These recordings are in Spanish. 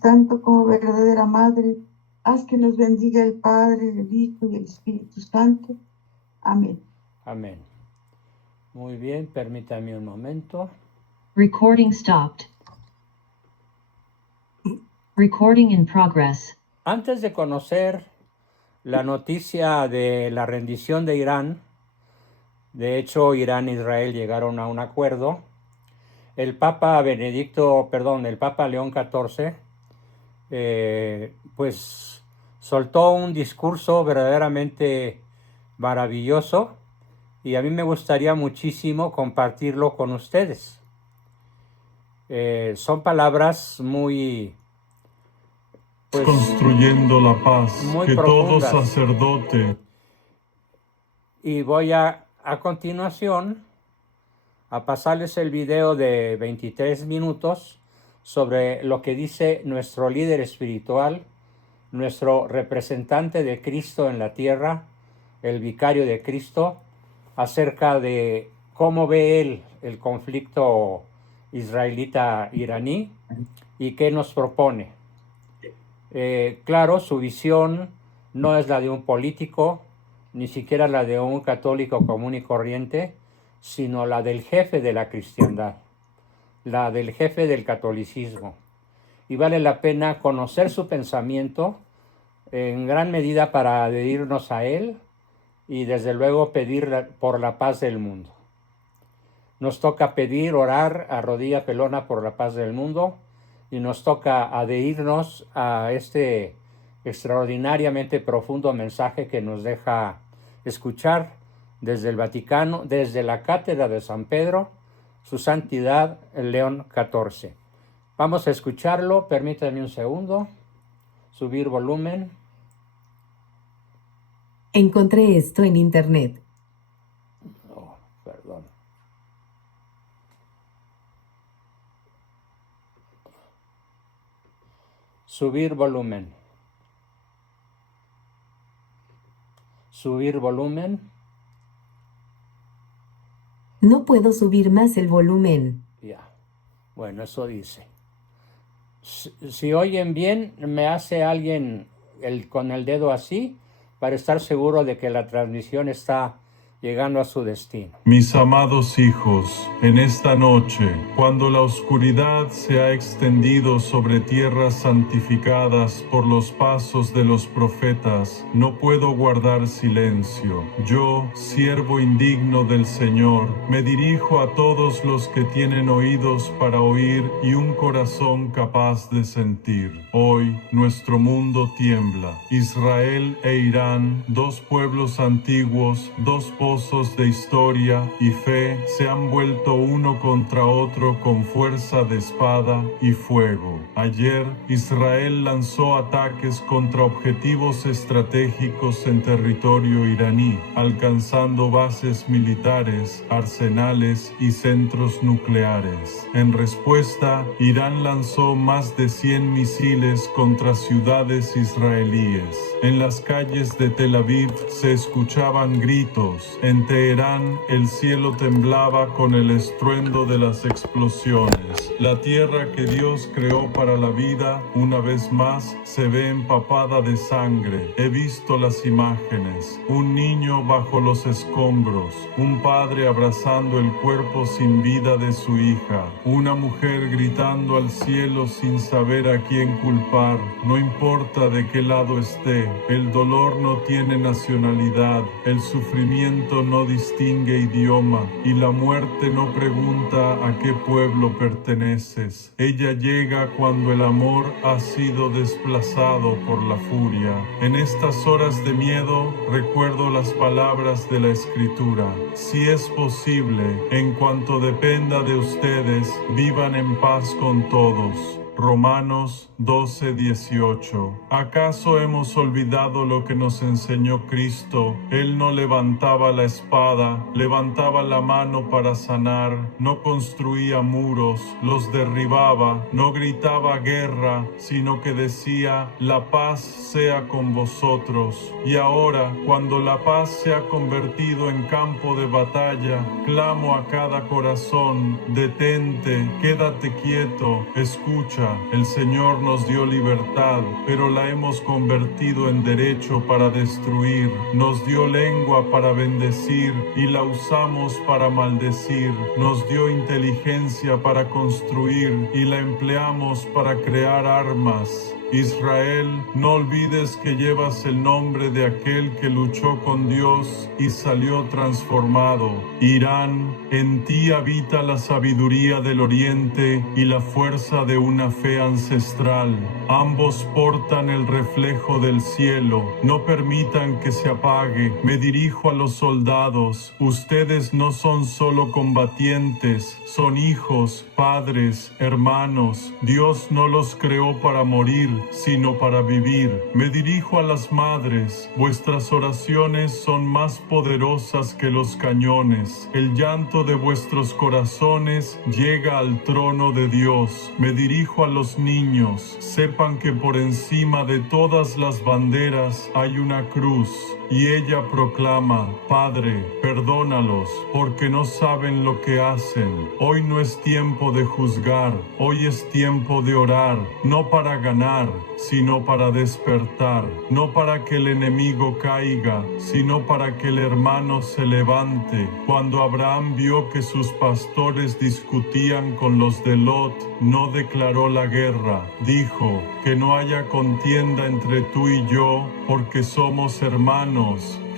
tanto como verdadera Madre, haz que nos bendiga el Padre, el Hijo y el Espíritu Santo. Amén. Amén. Muy bien, permítame un momento. Recording stopped. Recording in progress. Antes de conocer la noticia de la rendición de Irán, de hecho, Irán e Israel llegaron a un acuerdo. El Papa León XIV, pues soltó un discurso verdaderamente maravilloso y a mí me gustaría muchísimo compartirlo con ustedes. Son palabras muy... construyendo la paz, muy que profundas. todo sacerdote... Y voy a continuación a pasarles el video de 23 minutos sobre lo que dice nuestro líder espiritual, nuestro representante de Cristo en la tierra, el vicario de Cristo, acerca de cómo ve él el conflicto israelita-iraní y qué nos propone. Claro, su visión no es la de un político, ni siquiera la de un católico común y corriente, sino la del jefe de la cristiandad, la del jefe del catolicismo. Y vale la pena conocer su pensamiento en gran medida para adherirnos a él y desde luego pedir por la paz del mundo. Nos toca pedir, orar a rodilla pelona por la paz del mundo y nos toca adherirnos a este extraordinariamente profundo mensaje que nos deja escuchar desde el Vaticano, desde la Cátedra de San Pedro, Su Santidad León XIV. Vamos a escucharlo, permítanme un segundo, subir volumen. Encontré esto en internet. Oh, perdón. Subir volumen. Subir volumen. No puedo subir más el volumen. Ya. Bueno, eso dice. Si oyen bien, me hace alguien con el dedo así para estar seguro de que la transmisión está llegando a su destino. Mis amados hijos, en esta noche, cuando la oscuridad se ha extendido sobre tierras santificadas por los pasos de los profetas, no puedo guardar silencio. Yo, siervo indigno del Señor, me dirijo a todos los que tienen oídos para oír y un corazón capaz de sentir. Hoy, nuestro mundo tiembla. Israel e Irán, dos pueblos antiguos, dos pozos de historia y fe, se han vuelto uno contra otro con fuerza de espada y fuego. Ayer, Israel lanzó ataques contra objetivos estratégicos en territorio iraní, alcanzando bases militares, arsenales y centros nucleares. En respuesta, Irán lanzó más de 100 misiles contra ciudades israelíes. En las calles de Tel Aviv se escuchaban gritos. En Teherán el cielo temblaba con el estruendo de las explosiones. La tierra que Dios creó para la vida, una vez más, se ve empapada de sangre. He visto las imágenes. Un niño bajo los escombros, un padre abrazando el cuerpo sin vida de su hija, una mujer gritando al cielo sin saber a quién culpar. No importa de qué lado esté, el dolor no tiene nacionalidad, el sufrimiento no distingue idioma y la muerte no pregunta a qué pueblo perteneces. Ella llega cuando el amor ha sido desplazado por la furia. En estas horas de miedo recuerdo las palabras de la Escritura. Si es posible, en cuanto dependa de ustedes, vivan en paz con todos. Romanos 12:18. ¿Acaso hemos olvidado lo que nos enseñó Cristo? Él no levantaba la espada, levantaba la mano para sanar, no construía muros, los derribaba, no gritaba guerra, sino que decía, la paz sea con vosotros. Y ahora, cuando la paz se ha convertido en campo de batalla, clamo a cada corazón, detente, quédate quieto, escucha. escucha, el Señor nos dio libertad, pero la hemos convertido en derecho para destruir. Nos dio lengua para bendecir y la usamos para maldecir. Nos dio inteligencia para construir y la empleamos para crear armas. Israel, no olvides que llevas el nombre de aquel que luchó con Dios y salió transformado. Irán, en ti habita la sabiduría del oriente y la fuerza de una fe ancestral. Ambos portan el reflejo del cielo. No permitan que se apague. Me dirijo a los soldados. Ustedes no son solo combatientes, son hijos, padres, hermanos. Dios no los creó para morir, sino para vivir. Me dirijo a las madres. Vuestras oraciones son más poderosas que los cañones. El llanto de vuestros corazones llega al trono de Dios. Me dirijo a los niños. Sepan que por encima de todas las banderas hay una cruz. Y ella proclama: Padre, perdónalos, porque no saben lo que hacen. Hoy no es tiempo de juzgar, hoy es tiempo de orar, no para ganar, sino para despertar, no para que el enemigo caiga, sino para que el hermano se levante. Cuando Abraham vio que sus pastores discutían con los de Lot, no declaró la guerra. Dijo: que no haya contienda entre tú y yo, porque somos hermanos.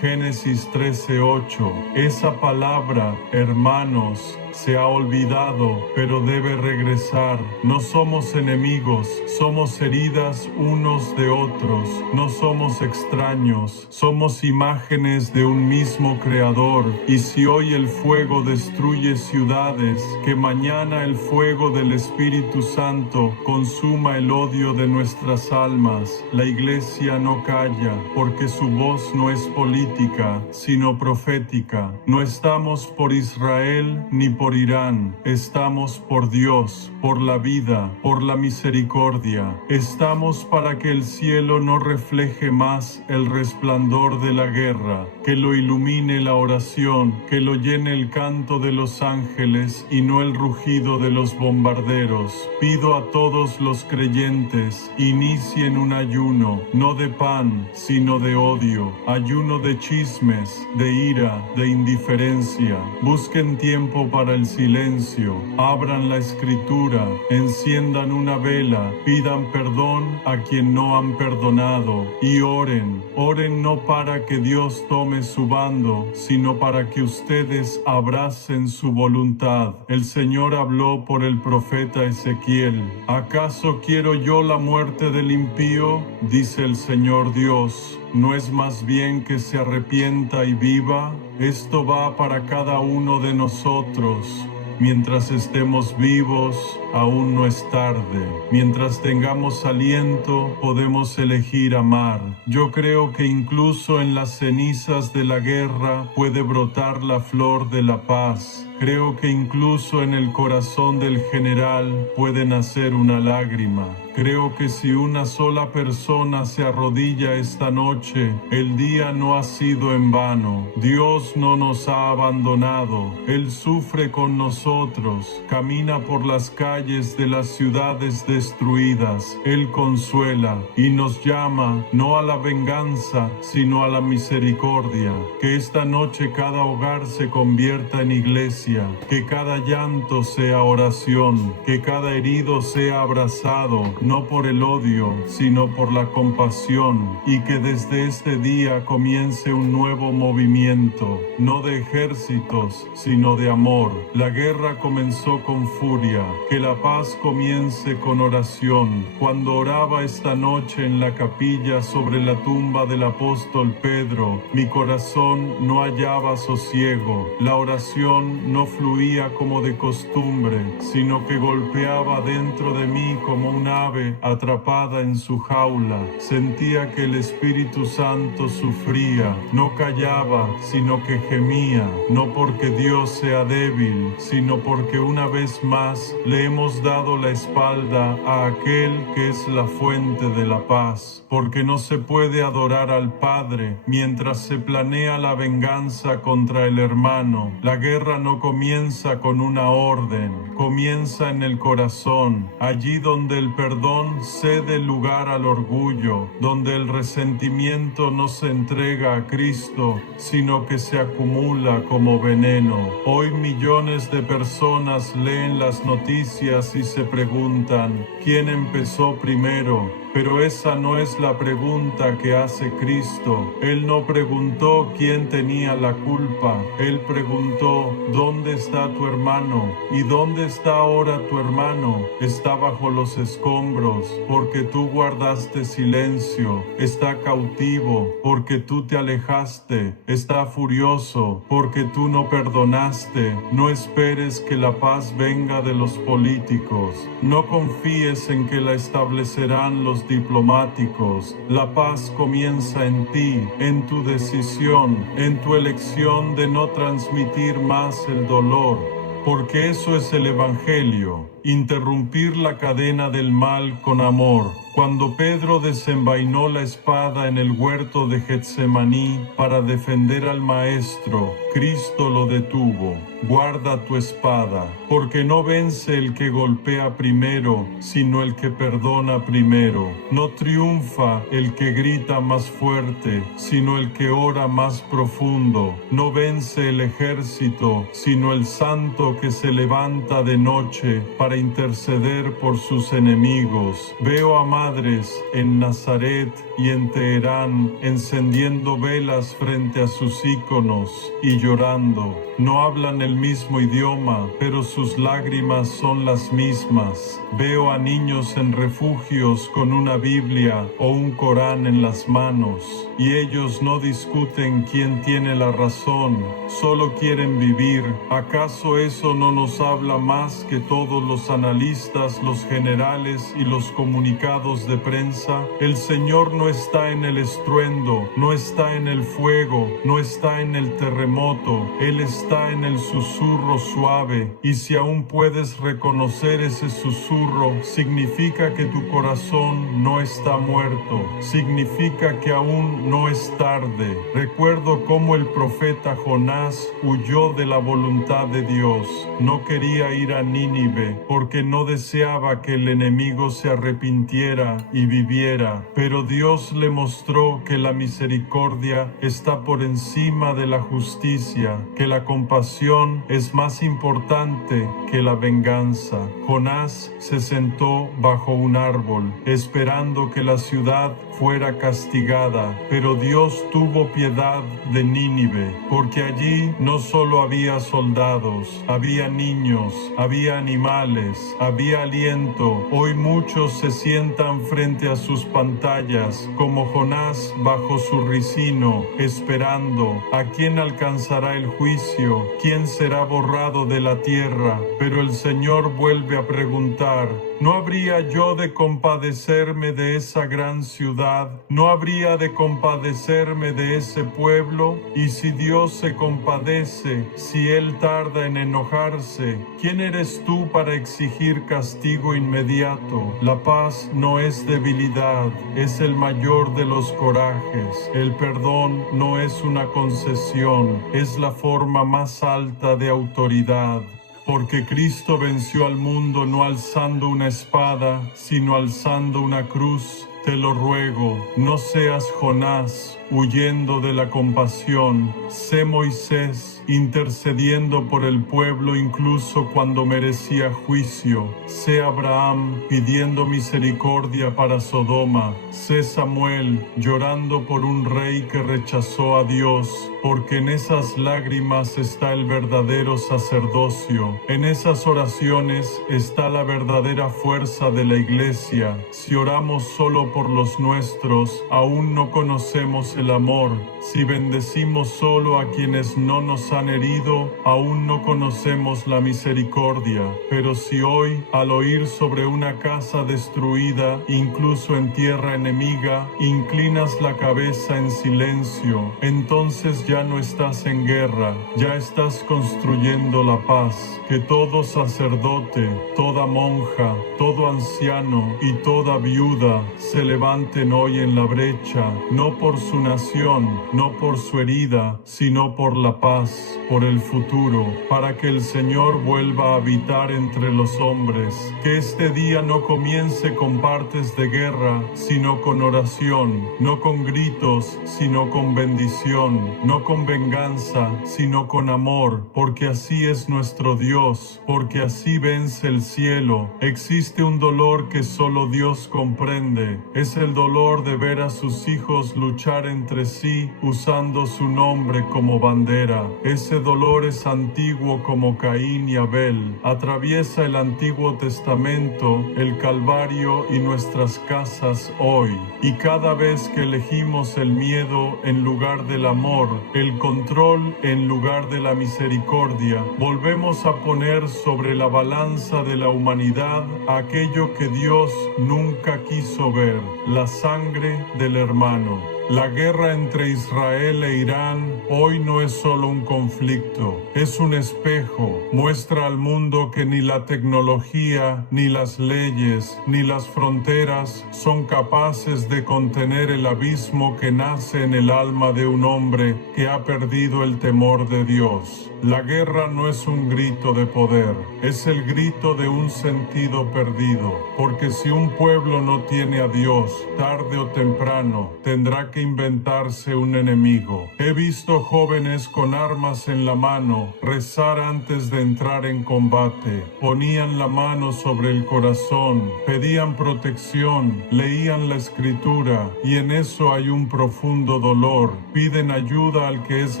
Génesis 13:8. Esa palabra, hermanos, se ha olvidado, pero debe regresar. No somos enemigos, somos heridas unos de otros. No somos extraños, somos imágenes de un mismo Creador. Y si hoy el fuego destruye ciudades, que mañana el fuego del Espíritu Santo consuma el odio de nuestras almas. La Iglesia no calla, porque su voz no es política, sino profética. No estamos por Israel ni por Irán, estamos por Dios, por la vida, por la misericordia. Estamos para que el cielo no refleje más el resplandor de la guerra, que lo ilumine la oración, que lo llene el canto de los ángeles y no el rugido de los bombarderos. Pido a todos los creyentes, inicien un ayuno, no de pan, sino de odio, ayuno de chismes, de ira, de indiferencia. Busquen tiempo para el silencio, abran la escritura, enciendan una vela, pidan perdón a quien no han perdonado y oren. Oren no para que Dios tome su bando, sino para que ustedes abracen su voluntad. El Señor habló por el profeta Ezequiel. ¿Acaso quiero yo la muerte del impío? Dice el Señor Dios. ¿No es más bien que se arrepienta y viva? Esto va para cada uno de nosotros. Mientras estemos vivos, aún no es tarde. Mientras tengamos aliento, podemos elegir amar. Yo creo que incluso en las cenizas de la guerra puede brotar la flor de la paz. Creo que incluso en el corazón del general puede nacer una lágrima. Creo que si una sola persona se arrodilla esta noche, el día no ha sido en vano. Dios no nos ha abandonado. Él sufre con nosotros, camina por las calles de las ciudades destruidas. Él consuela y nos llama no a la venganza, sino a la misericordia. Que esta noche cada hogar se convierta en iglesia, que cada llanto sea oración, que cada herido sea abrazado, no por el odio, sino por la compasión, y que desde este día comience un nuevo movimiento, no de ejércitos, sino de amor. La guerra comenzó con furia, que la paz comience con oración. Cuando oraba esta noche en la capilla sobre la tumba del apóstol Pedro, mi corazón no hallaba sosiego. La oración no fluía como de costumbre, sino que golpeaba dentro de mí como un ave atrapada en su jaula. Sentía que el Espíritu Santo sufría, no callaba, sino que gemía, no porque Dios sea débil, sino porque una vez más le hemos dado la espalda a aquel que es la fuente de la paz, porque no se puede adorar al Padre mientras se planea la venganza contra el hermano. La guerra no comienza con una orden, comienza en el corazón, allí donde el perdón cede lugar al orgullo, donde el resentimiento no se entrega a Cristo, sino que se acumula como veneno. Hoy millones de personas leen las noticias y se preguntan, ¿quién empezó primero? Pero esa no es la pregunta que hace Cristo. Él no preguntó quién tenía la culpa. Él preguntó, ¿dónde está tu hermano? ¿Y dónde está ahora tu hermano? Está bajo los escombros, porque tú guardaste silencio. Está cautivo, porque tú te alejaste. Está furioso, porque tú no perdonaste. No esperes que la paz venga de los políticos. No confíes en que la establecerán los diplomáticos. La paz comienza en ti, en tu decisión, en tu elección de no transmitir más el dolor, porque eso es el Evangelio, interrumpir la cadena del mal con amor. Cuando Pedro desenvainó la espada en el huerto de Getsemaní para defender al Maestro, Cristo lo detuvo. Guarda tu espada, porque no vence el que golpea primero, sino el que perdona primero. No triunfa el que grita más fuerte, sino el que ora más profundo. No vence el ejército, sino el santo que se levanta de noche para interceder por sus enemigos. Veo a madres en Nazaret y en Teherán encendiendo velas frente a sus íconos y llorando. No hablan el mismo idioma, pero sus lágrimas son las mismas. Veo a niños en refugios con una Biblia o un Corán en las manos, y ellos no discuten quién tiene la razón, solo quieren vivir. ¿Acaso eso no nos habla más que todos los analistas, los generales y los comunicados de prensa? El Señor no está en el estruendo, no está en el fuego, no está en el terremoto. Él está en el susurro suave, y si aún puedes reconocer ese susurro, significa que tu corazón no está muerto, significa que aún no es tarde. Recuerdo cómo el profeta Jonás huyó de la voluntad de Dios. No quería ir a Nínive porque no deseaba que el enemigo se arrepintiera y viviera, pero Dios le mostró que la misericordia está por encima de la justicia, que la compasión es más importante que la venganza. Jonás se sentó bajo un árbol, esperando que la ciudad fuera castigada, pero Dios tuvo piedad de Nínive, porque allí no solo había soldados, había niños, había animales, había aliento. Hoy muchos se sientan frente a sus pantallas, como Jonás bajo su ricino, esperando a quién alcanzará el juicio, quién será borrado de la tierra. Pero el Señor vuelve a preguntar, ¿no habría yo de compadecerme de esa gran ciudad? ¿No habría de compadecerme de ese pueblo? Y si Dios se compadece, si Él tarda en enojarse, ¿quién eres tú para exigir castigo inmediato? La paz no es debilidad, es el mayor de los corajes. El perdón no es una concesión, es la forma más alta de autoridad. Porque Cristo venció al mundo no alzando una espada, sino alzando una cruz. Te lo ruego, no seas Jonás, huyendo de la compasión. Sé Moisés, intercediendo por el pueblo incluso cuando merecía juicio. Sé Abraham, pidiendo misericordia para Sodoma. Sé Samuel, llorando por un rey que rechazó a Dios, porque en esas lágrimas está el verdadero sacerdocio. En esas oraciones está la verdadera fuerza de la Iglesia. Si oramos solo por los nuestros, aún no conocemos el amor. Si bendecimos solo a quienes no nos han herido, aún no conocemos la misericordia. Pero si hoy, al oír sobre una casa destruida, incluso en tierra enemiga, inclinas la cabeza en silencio, entonces ya no estás en guerra, ya estás construyendo la paz. Que todo sacerdote, toda monja, todo anciano y toda viuda se se levanten hoy en la brecha, no por su nación, no por su herida, sino por la paz, por el futuro, para que el Señor vuelva a habitar entre los hombres. Que este día no comience con partes de guerra, sino con oración, no con gritos, sino con bendición, no con venganza, sino con amor, porque así es nuestro Dios, porque así vence el cielo. Existe un dolor que solo Dios comprende, es el dolor de ver a sus hijos luchar entre sí usando su nombre como bandera. Ese dolor es antiguo como Caín y Abel, atraviesa el Antiguo Testamento, el Calvario y nuestras casas hoy. Y cada vez que elegimos el miedo en lugar del amor, el control en lugar de la misericordia, volvemos a poner sobre la balanza de la humanidad aquello que Dios nunca quiso ver, la sangre del hermano. La guerra entre Israel e Irán hoy no es solo un conflicto, es un espejo. Muestra al mundo que ni la tecnología, ni las leyes, ni las fronteras son capaces de contener el abismo que nace en el alma de un hombre que ha perdido el temor de Dios. La guerra no es un grito de poder, es el grito de un sentido perdido, porque si un pueblo no tiene a Dios, tarde o temprano tendrá que inventarse un enemigo. He visto jóvenes con armas en la mano rezar antes de entrar en combate. Ponían la mano sobre el corazón, pedían protección, leían la escritura y en eso hay un profundo dolor. Piden ayuda al que es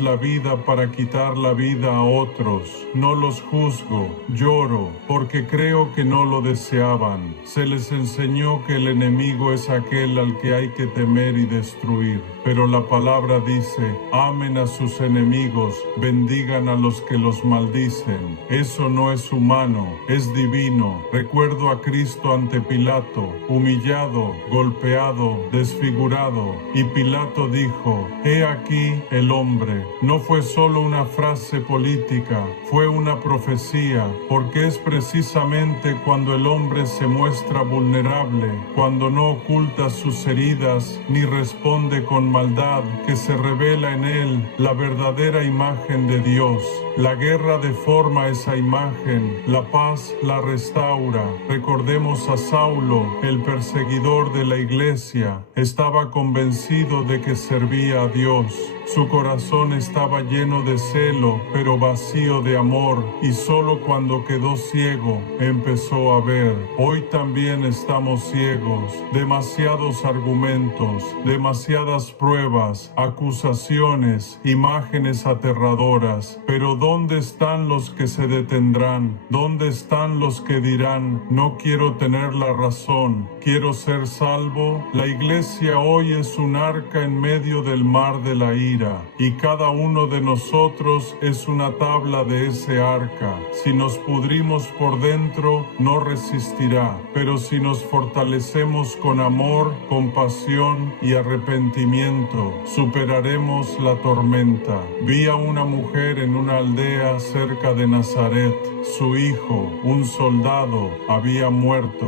la vida para quitar la vida a otros. No los juzgo, lloro, porque creo que no lo deseaban. Se les enseñó que el enemigo es aquel al que hay que temer y destruir. Pero la palabra dice, amen a sus enemigos, bendigan a los que los maldicen. Eso no es humano, es divino. Recuerdo a Cristo ante Pilato, humillado, golpeado, desfigurado. Y Pilato dijo, he aquí el hombre. No fue solo una frase política, fue una profecía, porque es precisamente cuando el hombre se muestra vulnerable, cuando no oculta sus heridas ni responde con maldad, que se revela en él la verdadera imagen de Dios. La guerra deforma esa imagen, la paz la restaura. Recordemos a Saulo, el perseguidor de la iglesia. Estaba convencido de que servía a Dios. Su corazón estaba lleno de celo, pero vacío de amor, y solo cuando quedó ciego empezó a ver. Hoy también estamos ciegos, demasiados argumentos, demasiadas pruebas, acusaciones, imágenes aterradoras. Pero ¿dónde están los que se detendrán? ¿Dónde están los que dirán, no quiero tener la razón, quiero ser salvo? La iglesia hoy es un arca en medio del mar de la ira. Y cada uno de nosotros es una tabla de ese arca. Si nos pudrimos por dentro, no resistirá, pero si nos fortalecemos con amor, compasión y arrepentimiento, superaremos la tormenta. Vi a una mujer en una aldea cerca de Nazaret. Su hijo, un soldado, había muerto.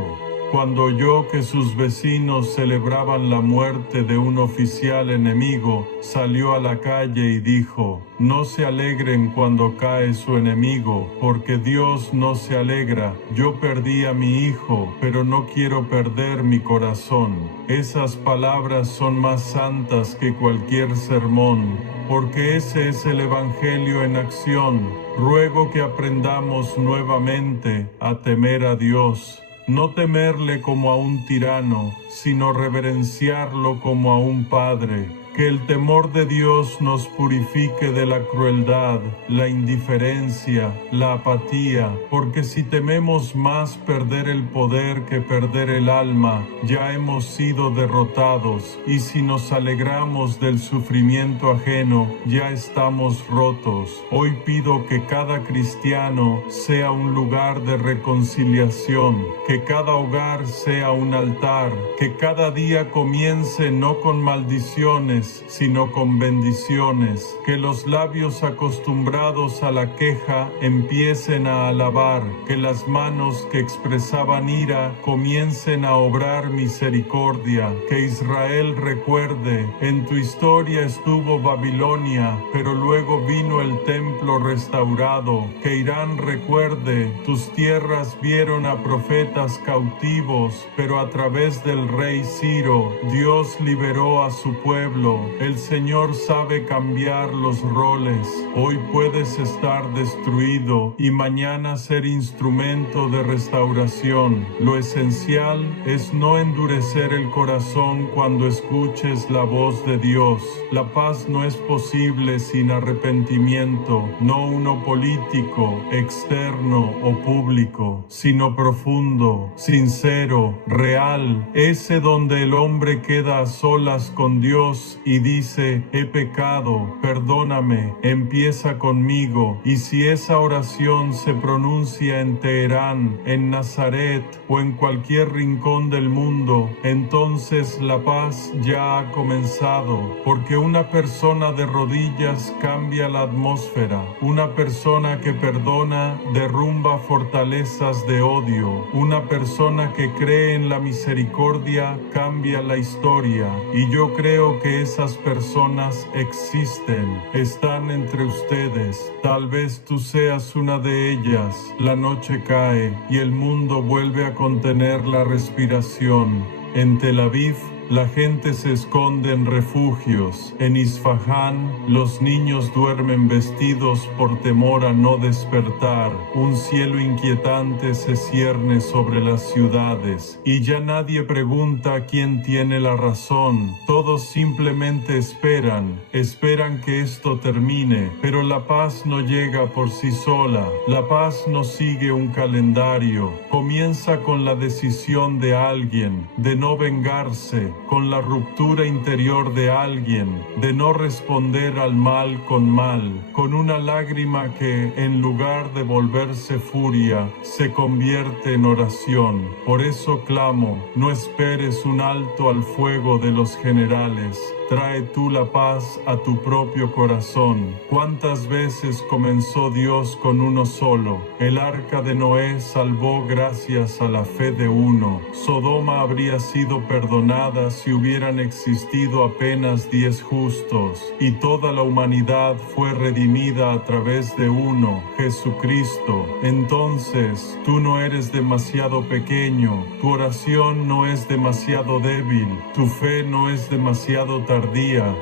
Cuando oyó que sus vecinos celebraban la muerte de un oficial enemigo, salió a la calle y dijo, no se alegren cuando cae su enemigo, porque Dios no se alegra. Yo perdí a mi hijo, pero no quiero perder mi corazón. Esas palabras son más santas que cualquier sermón, porque ese es el Evangelio en acción. Ruego que aprendamos nuevamente a temer a Dios. No temerle como a un tirano, sino reverenciarlo como a un padre. Que el temor de Dios nos purifique de la crueldad, la indiferencia, la apatía, porque si tememos más perder el poder que perder el alma, ya hemos sido derrotados, y si nos alegramos del sufrimiento ajeno, ya estamos rotos. Hoy pido que cada cristiano sea un lugar de reconciliación, que cada hogar sea un altar, que cada día comience no con maldiciones, maldiciones, sino con bendiciones. Que los labios acostumbrados a la queja empiecen a alabar. Que las manos que expresaban ira comiencen a obrar misericordia. Que Israel recuerde, en tu historia estuvo Babilonia, pero luego vino el templo restaurado. Que Irán recuerde, tus tierras vieron a profetas cautivos, pero a través del rey Ciro, Dios liberó a su pueblo. El Señor sabe cambiar los roles. Hoy puedes estar destruido y mañana ser instrumento de restauración. Lo esencial es no endurecer el corazón cuando escuches la voz de Dios. La paz no es posible sin arrepentimiento, no uno político, externo o público, sino profundo, sincero, real, ese donde el hombre queda a solas con Dios y dice: he pecado, perdóname, empieza conmigo. Y si esa oración se pronuncia en Teherán, en Nazaret o en cualquier rincón del mundo, entonces la paz ya ha comenzado, porque una persona de rodillas cambia la atmósfera. Una persona que perdona derrumba fortalezas de odio. Una persona que cree en la misericordia cambia la historia. Y yo creo que esas personas existen, están entre ustedes. Tal vez tú seas una de ellas. La noche cae y el mundo vuelve a contener la respiración. En Tel Aviv, la gente se esconde en refugios. En Isfahán, los niños duermen vestidos por temor a no despertar. Un cielo inquietante se cierne sobre las ciudades. Y ya nadie pregunta quién tiene la razón. Todos simplemente esperan que esto termine. Pero la paz no llega por sí sola. La paz no sigue un calendario. Comienza con la decisión de alguien de no vengarse, con la ruptura interior de alguien, de no responder al mal con mal, con una lágrima que, en lugar de volverse furia, se convierte en oración. Por eso clamo, no esperes un alto al fuego de los generales. Trae tú la paz a tu propio corazón. ¿Cuántas veces comenzó Dios con uno solo? El arca de Noé salvó gracias a la fe de uno. Sodoma habría sido perdonada si hubieran existido apenas 10 justos. Y toda la humanidad fue redimida a través de uno, Jesucristo. Entonces, tú no eres demasiado pequeño. Tu oración no es demasiado débil. Tu fe no es demasiado tardía.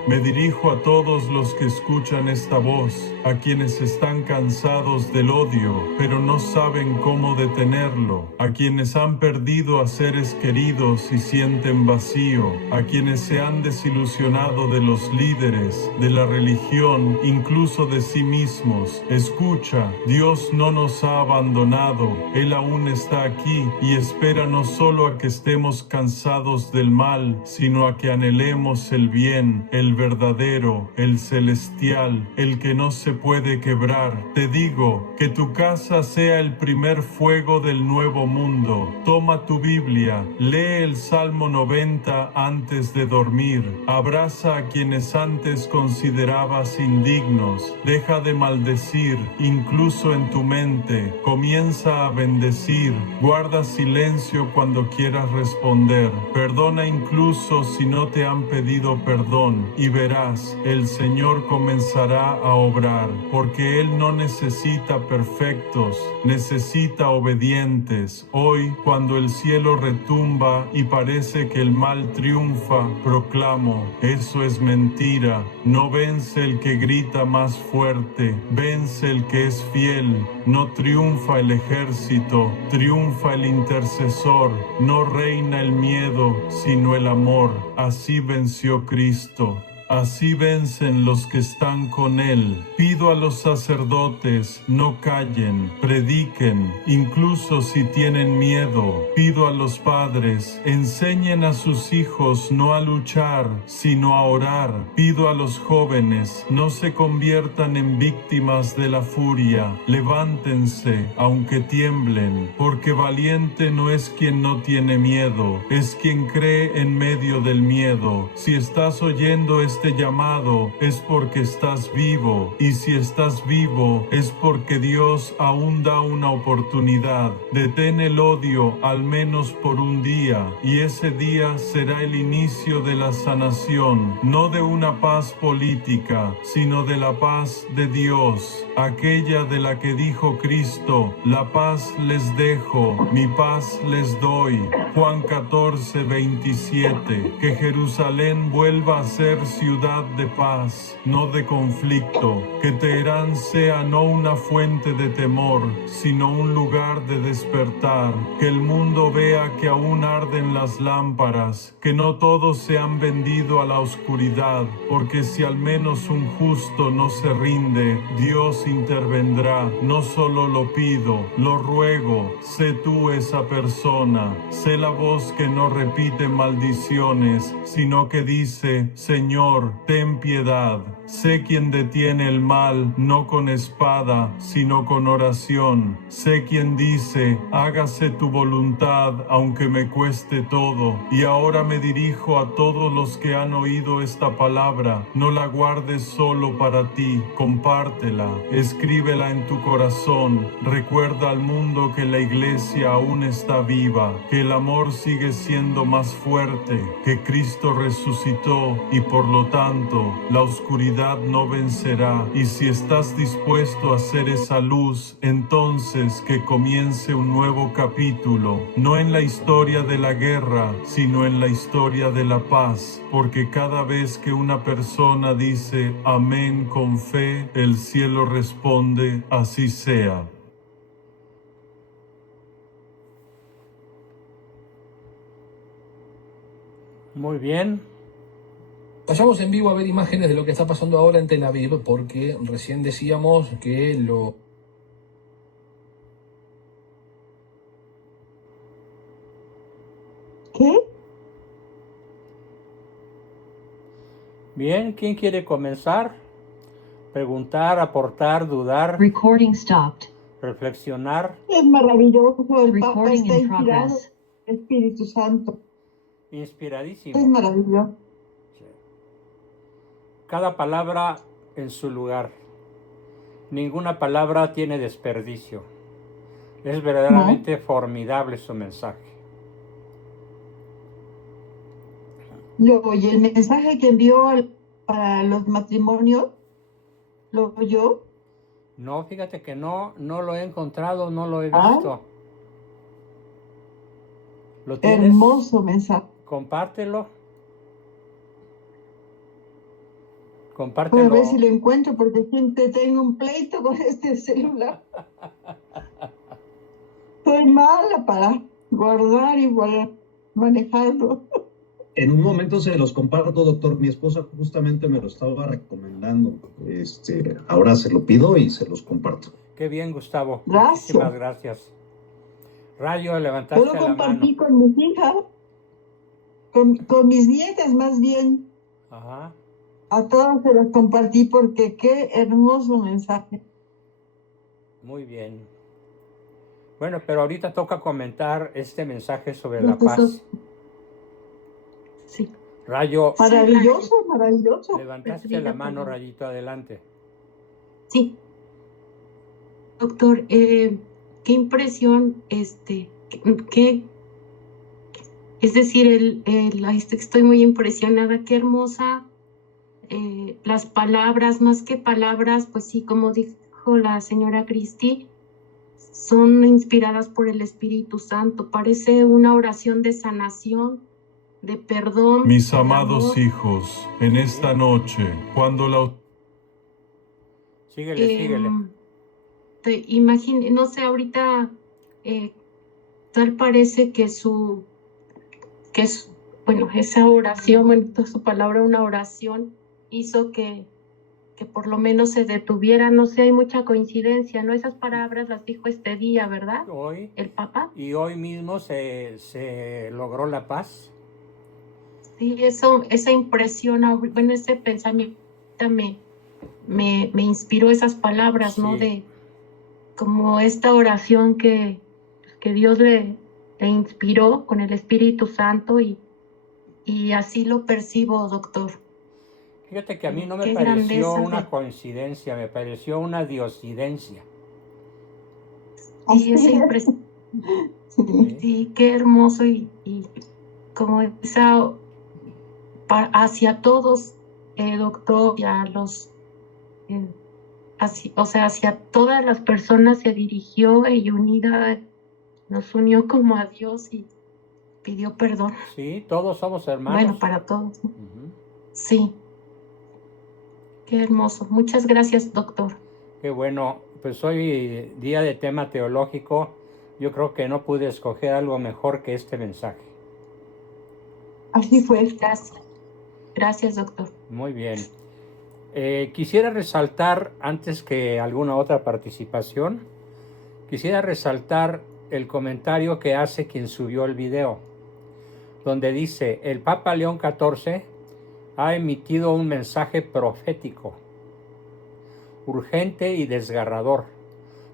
Me dirijo a todos los que escuchan esta voz, a quienes están cansados del odio, pero no saben cómo detenerlo, a quienes han perdido a seres queridos y sienten vacío, a quienes se han desilusionado de los líderes, de la religión, incluso de sí mismos. Escucha, Dios no nos ha abandonado, Él aún está aquí y espera no solo a que estemos cansados del mal, sino a que anhelemos el bien, el verdadero, el celestial, el que no se puede quebrar. Te digo, que tu casa sea el primer fuego del nuevo mundo. Toma tu Biblia, lee el Salmo 90 antes de dormir. Abraza a quienes antes considerabas indignos. Deja de maldecir, incluso en tu mente. Comienza a bendecir. Guarda silencio cuando quieras responder. Perdona incluso si no te han pedido perdón, y verás, el Señor comenzará a obrar, porque Él no necesita perfectos, necesita obedientes. Hoy, cuando el cielo retumba y parece que el mal triunfa, proclamo: eso es mentira. No vence el que grita más fuerte, vence el que es fiel. No triunfa el ejército, triunfa el intercesor. No reina el miedo, sino el amor. Así venció Cristo. Así vencen los que están con Él. Pido a los sacerdotes, no callen, prediquen, incluso si tienen miedo. Pido a los padres, enseñen a sus hijos no a luchar, sino a orar. Pido a los jóvenes, no se conviertan en víctimas de la furia. Levántense, aunque tiemblen, porque valiente no es quien no tiene miedo, es quien cree en medio del miedo. Si estás oyendo esta este llamado es porque estás vivo, y si estás vivo es porque Dios aún da una oportunidad. Detén el odio al menos por un día, y ese día será el inicio de la sanación, no de una paz política, sino de la paz de Dios, aquella de la que dijo Cristo: la paz les dejo, mi paz les doy. Juan 14, 27. Que Jerusalén vuelva a ser ciudad de paz, no de conflicto. Que Teherán sea no una fuente de temor, sino un lugar de despertar. Que el mundo vea que aún arden las lámparas, que no todos se han vendido a la oscuridad, porque si al menos un justo no se rinde, Dios intervendrá. No solo lo pido, lo ruego. Sé tú esa persona. Sé la voz que no repite maldiciones, sino que dice: Señor, ten piedad. Sé quien detiene el mal, no con espada, sino con oración. Sé quien dice: hágase tu voluntad, aunque me cueste todo. Y ahora me dirijo a todos los que han oído esta palabra: no la guardes solo para ti, compártela, escríbela en tu corazón. Recuerda al mundo que la iglesia aún está viva, que el amor sigue siendo más fuerte, que Cristo resucitó y por lo tanto la oscuridad no vencerá. Y si estás dispuesto a ser esa luz, entonces que comience un nuevo capítulo, no en la historia de la guerra, sino en la historia de la paz, porque cada vez que una persona dice amén con fe, el cielo responde: así sea. Muy bien. Vayamos en vivo a ver imágenes de lo que está pasando ahora en Tel Aviv, porque recién decíamos que lo... ¿Qué? Bien, ¿quién quiere comenzar? Preguntar, aportar, dudar, Recording stopped. reflexionar. Es maravilloso, el Papa Recording está in inspirado, progress. Espíritu Santo. Es Inspiradísimo. maravilloso. Sí. Cada palabra en su lugar. Ninguna palabra tiene desperdicio. Es verdaderamente formidable su mensaje. Y el mensaje que envió para los matrimonios, ¿lo oyó? No, fíjate que no lo he encontrado, no lo he Ah. visto. ¿Lo tienes? Hermoso mensaje. Compártelo. Voy a Compártelo. ver si lo encuentro, porque siempre tengo un pleito con este celular. Soy mala para guardar y para manejarlo. En un momento se los comparto, doctor. Mi esposa justamente me lo estaba recomendando. Ahora se lo pido y se los comparto. Qué bien, Gustavo. Gracias. Muchísimas gracias. Rayo, Yo levantaste lo la mano. compartí con mis hijas, con mis nietas más bien. Ajá. A todos se los compartí porque qué hermoso mensaje. Muy bien. Bueno, pero ahorita toca comentar este mensaje sobre Los la paz. tesoros. Sí. Rayo, Maravilloso, maravilloso. levantaste la mano, Rayito, adelante. Sí. Doctor, qué impresión, que, es decir, estoy muy impresionada, qué hermosa, las palabras, más que palabras, pues sí, como dijo la señora Cristi, son inspiradas por el Espíritu Santo, parece una oración de sanación, de perdón. Mis de amados amor. hijos, en esta noche, cuando la Síguele. No sé, ahorita tal parece que bueno, esa oración, bueno, toda su palabra, una oración, hizo que por lo menos se detuviera. No sé, hay mucha coincidencia, ¿no? Esas palabras las dijo este día, ¿verdad? Hoy. El Papa. Y hoy mismo se logró la paz. Sí, esa impresión, bueno, ese pensamiento me inspiró esas palabras, Sí. ¿no? De como esta oración que Dios le inspiró con el Espíritu Santo y así lo percibo, doctor. Fíjate que a mí no me Qué pareció grandeza una de... coincidencia, me pareció una diosidencia. Y Así esa es. impresión, Sí. ¿Sí? sí, qué hermoso y como esa hacia todos, doctor, y a los, eh, o sea, hacia todas las personas se dirigió y unida, nos unió como a Dios y pidió perdón. Sí, todos somos Bueno, hermanos. para todos, ¿no? Ujú. Sí, qué hermoso. Muchas gracias, doctor. Qué bueno, pues hoy día de tema teológico, yo creo que no pude escoger algo mejor que este mensaje. Así fue. Gracias. Gracias, doctor. Muy bien. Quisiera resaltar, antes que alguna otra participación, quisiera resaltar el comentario que hace quien subió el video, donde dice: el Papa León XIV ha emitido un mensaje profético, urgente y desgarrador,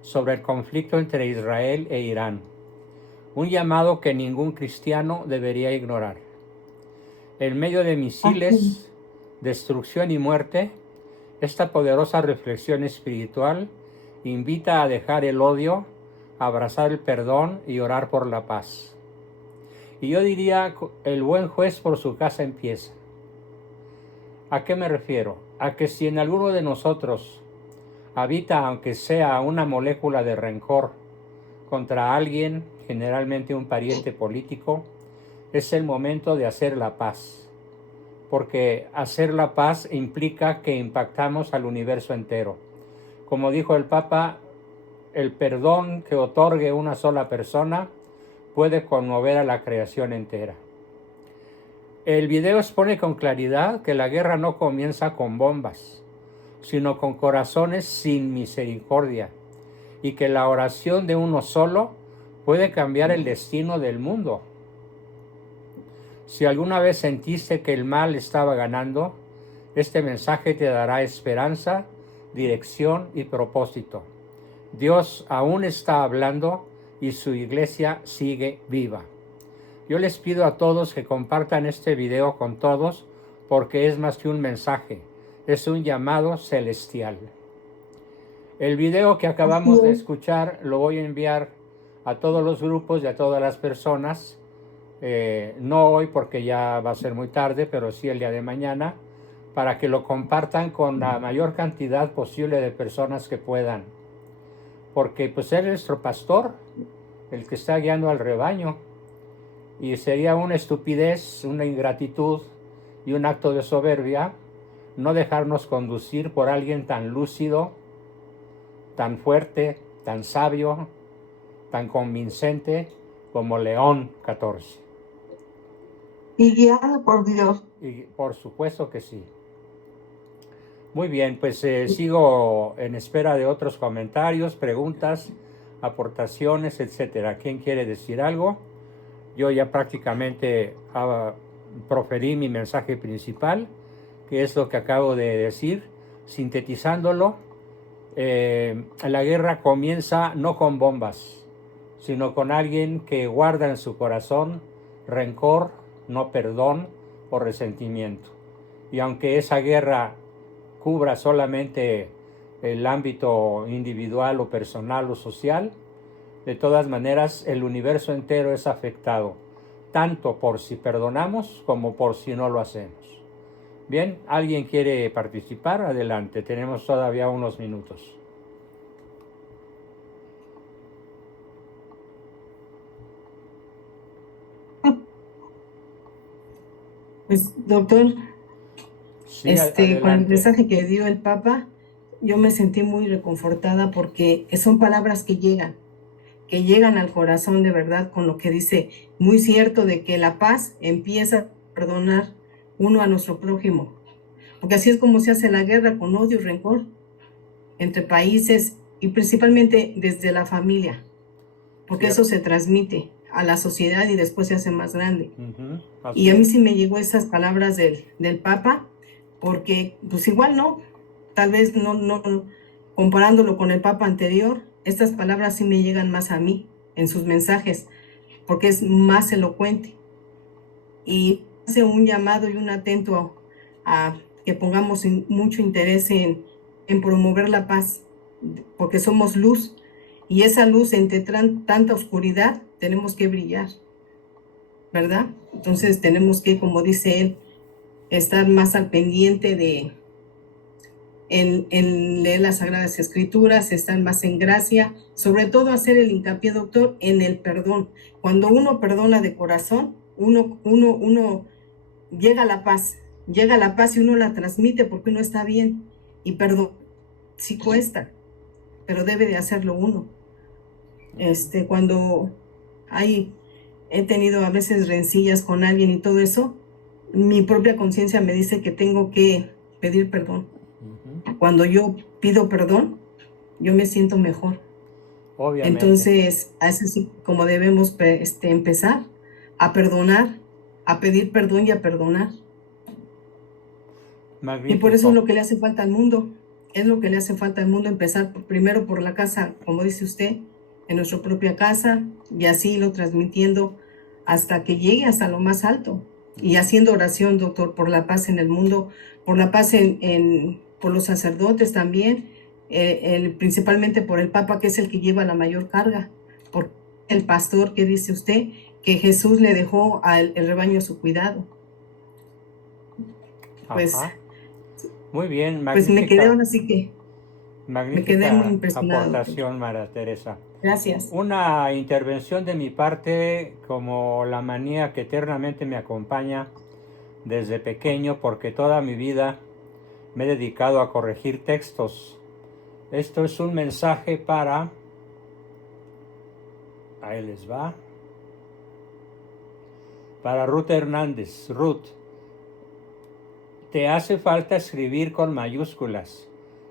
sobre el conflicto entre Israel e Irán, un llamado que ningún cristiano debería ignorar. En medio de misiles, destrucción y muerte, esta poderosa reflexión espiritual invita a dejar el odio, abrazar el perdón y orar por la paz. Y yo diría, el buen juez por su casa empieza. ¿A qué me refiero? A que si en alguno de nosotros habita, aunque sea una molécula de rencor contra alguien, generalmente un pariente político, es el momento de hacer la paz. Porque hacer la paz implica que impactamos al universo entero. Como dijo el Papa, el perdón que otorgue una sola persona puede conmover a la creación entera. El video expone con claridad que la guerra no comienza con bombas, sino con corazones sin misericordia, y que la oración de uno solo puede cambiar el destino del mundo. Si alguna vez sentiste que el mal estaba ganando, este mensaje te dará esperanza, dirección y propósito. Dios aún está hablando y su iglesia sigue viva. Yo les pido a todos que compartan este video con todos, porque es más que un mensaje, es un llamado celestial. El video que acabamos de escuchar lo voy a enviar a todos los grupos y a todas las personas, no hoy porque ya va a ser muy tarde, pero sí el día de mañana, para que lo compartan con la mayor cantidad posible de personas que puedan. Porque pues él es nuestro pastor, el que está guiando al rebaño, y sería una estupidez, una ingratitud y un acto de soberbia no dejarnos conducir por alguien tan lúcido, tan fuerte, tan sabio, tan convincente como León XIV. Y guiado por Dios. Y por supuesto que sí. Muy bien, pues sigo en espera de otros comentarios, preguntas, aportaciones, etcétera. ¿Quién quiere decir algo? Yo ya prácticamente proferí mi mensaje principal, que es lo que acabo de decir, sintetizándolo. La guerra comienza no con bombas, sino con alguien que guarda en su corazón rencor, no perdón o resentimiento. Y aunque esa guerra cubra solamente el ámbito individual o personal o social, de todas maneras el universo entero es afectado, tanto por si perdonamos como por si no lo hacemos. Bien, ¿alguien quiere participar? Adelante, tenemos todavía unos minutos. Pues, doctor, Sí, con el adelante. mensaje que dio el Papa, yo me sentí muy reconfortada porque son palabras que llegan al corazón de verdad con lo que dice, muy cierto de que la paz empieza a perdonar uno a nuestro prójimo, porque así es como se hace la guerra, con odio y rencor entre países y principalmente desde la familia, porque Cierto. eso se transmite a la sociedad y después se hace más grande. Así Y a mí es. sí me llegó esas palabras del Papa, porque pues igual no, tal vez no comparándolo con el Papa anterior, estas palabras sí me llegan más a mí en sus mensajes, porque es más elocuente y hace un llamado y un atento a que pongamos mucho interés en promover la paz, porque somos luz, y esa luz entre tanta oscuridad tenemos que brillar, ¿verdad? Entonces tenemos que, como dice él, estar más al pendiente en leer las Sagradas Escrituras, estar más en gracia, sobre todo hacer el hincapié, doctor, en el perdón. Cuando uno perdona de corazón, uno llega a la paz y uno la transmite porque uno está bien. Y perdón, sí cuesta, pero debe de hacerlo uno. Cuando he tenido a veces rencillas con alguien y todo eso, mi propia conciencia me dice que tengo que pedir perdón. Cuando yo pido perdón, yo me siento mejor. Obviamente. Entonces, así es como debemos empezar a perdonar, a pedir perdón y a perdonar. Magnífico. Y por eso es lo que le hace falta al mundo. Es lo que le hace falta al mundo, empezar primero por la casa, como dice usted, en nuestra propia casa, y así lo transmitiendo hasta que llegue hasta lo más alto. Y haciendo oración, doctor, por la paz en el mundo, por la paz por los sacerdotes también, principalmente por el Papa, que es el que lleva la mayor carga, por el pastor que dice usted que Jesús le dejó el rebaño a su cuidado. Pues, muy bien, magnífica. Pues me quedé ahora sí que magnífica me quedé muy impresionada. Aportación, María Teresa. Gracias. Una intervención de mi parte, como la manía que eternamente me acompaña desde pequeño, porque toda mi vida me he dedicado a corregir textos. Esto es un mensaje para... Ahí les va. Para Ruth Hernández. Ruth, te hace falta escribir con mayúsculas.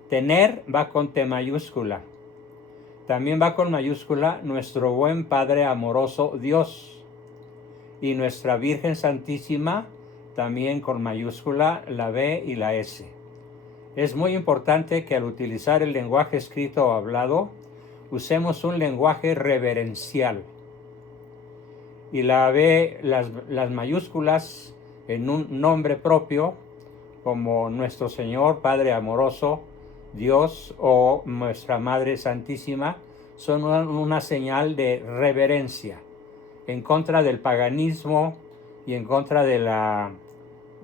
Tener va con T mayúscula. También va con mayúscula nuestro buen Padre amoroso Dios. Y nuestra Virgen Santísima también con mayúscula la B y la S. Es muy importante que al utilizar el lenguaje escrito o hablado, usemos un lenguaje reverencial. Y la B, las mayúsculas en un nombre propio, como nuestro Señor, Padre amoroso, Dios o nuestra Madre Santísima, son una señal de reverencia en contra del paganismo y en contra de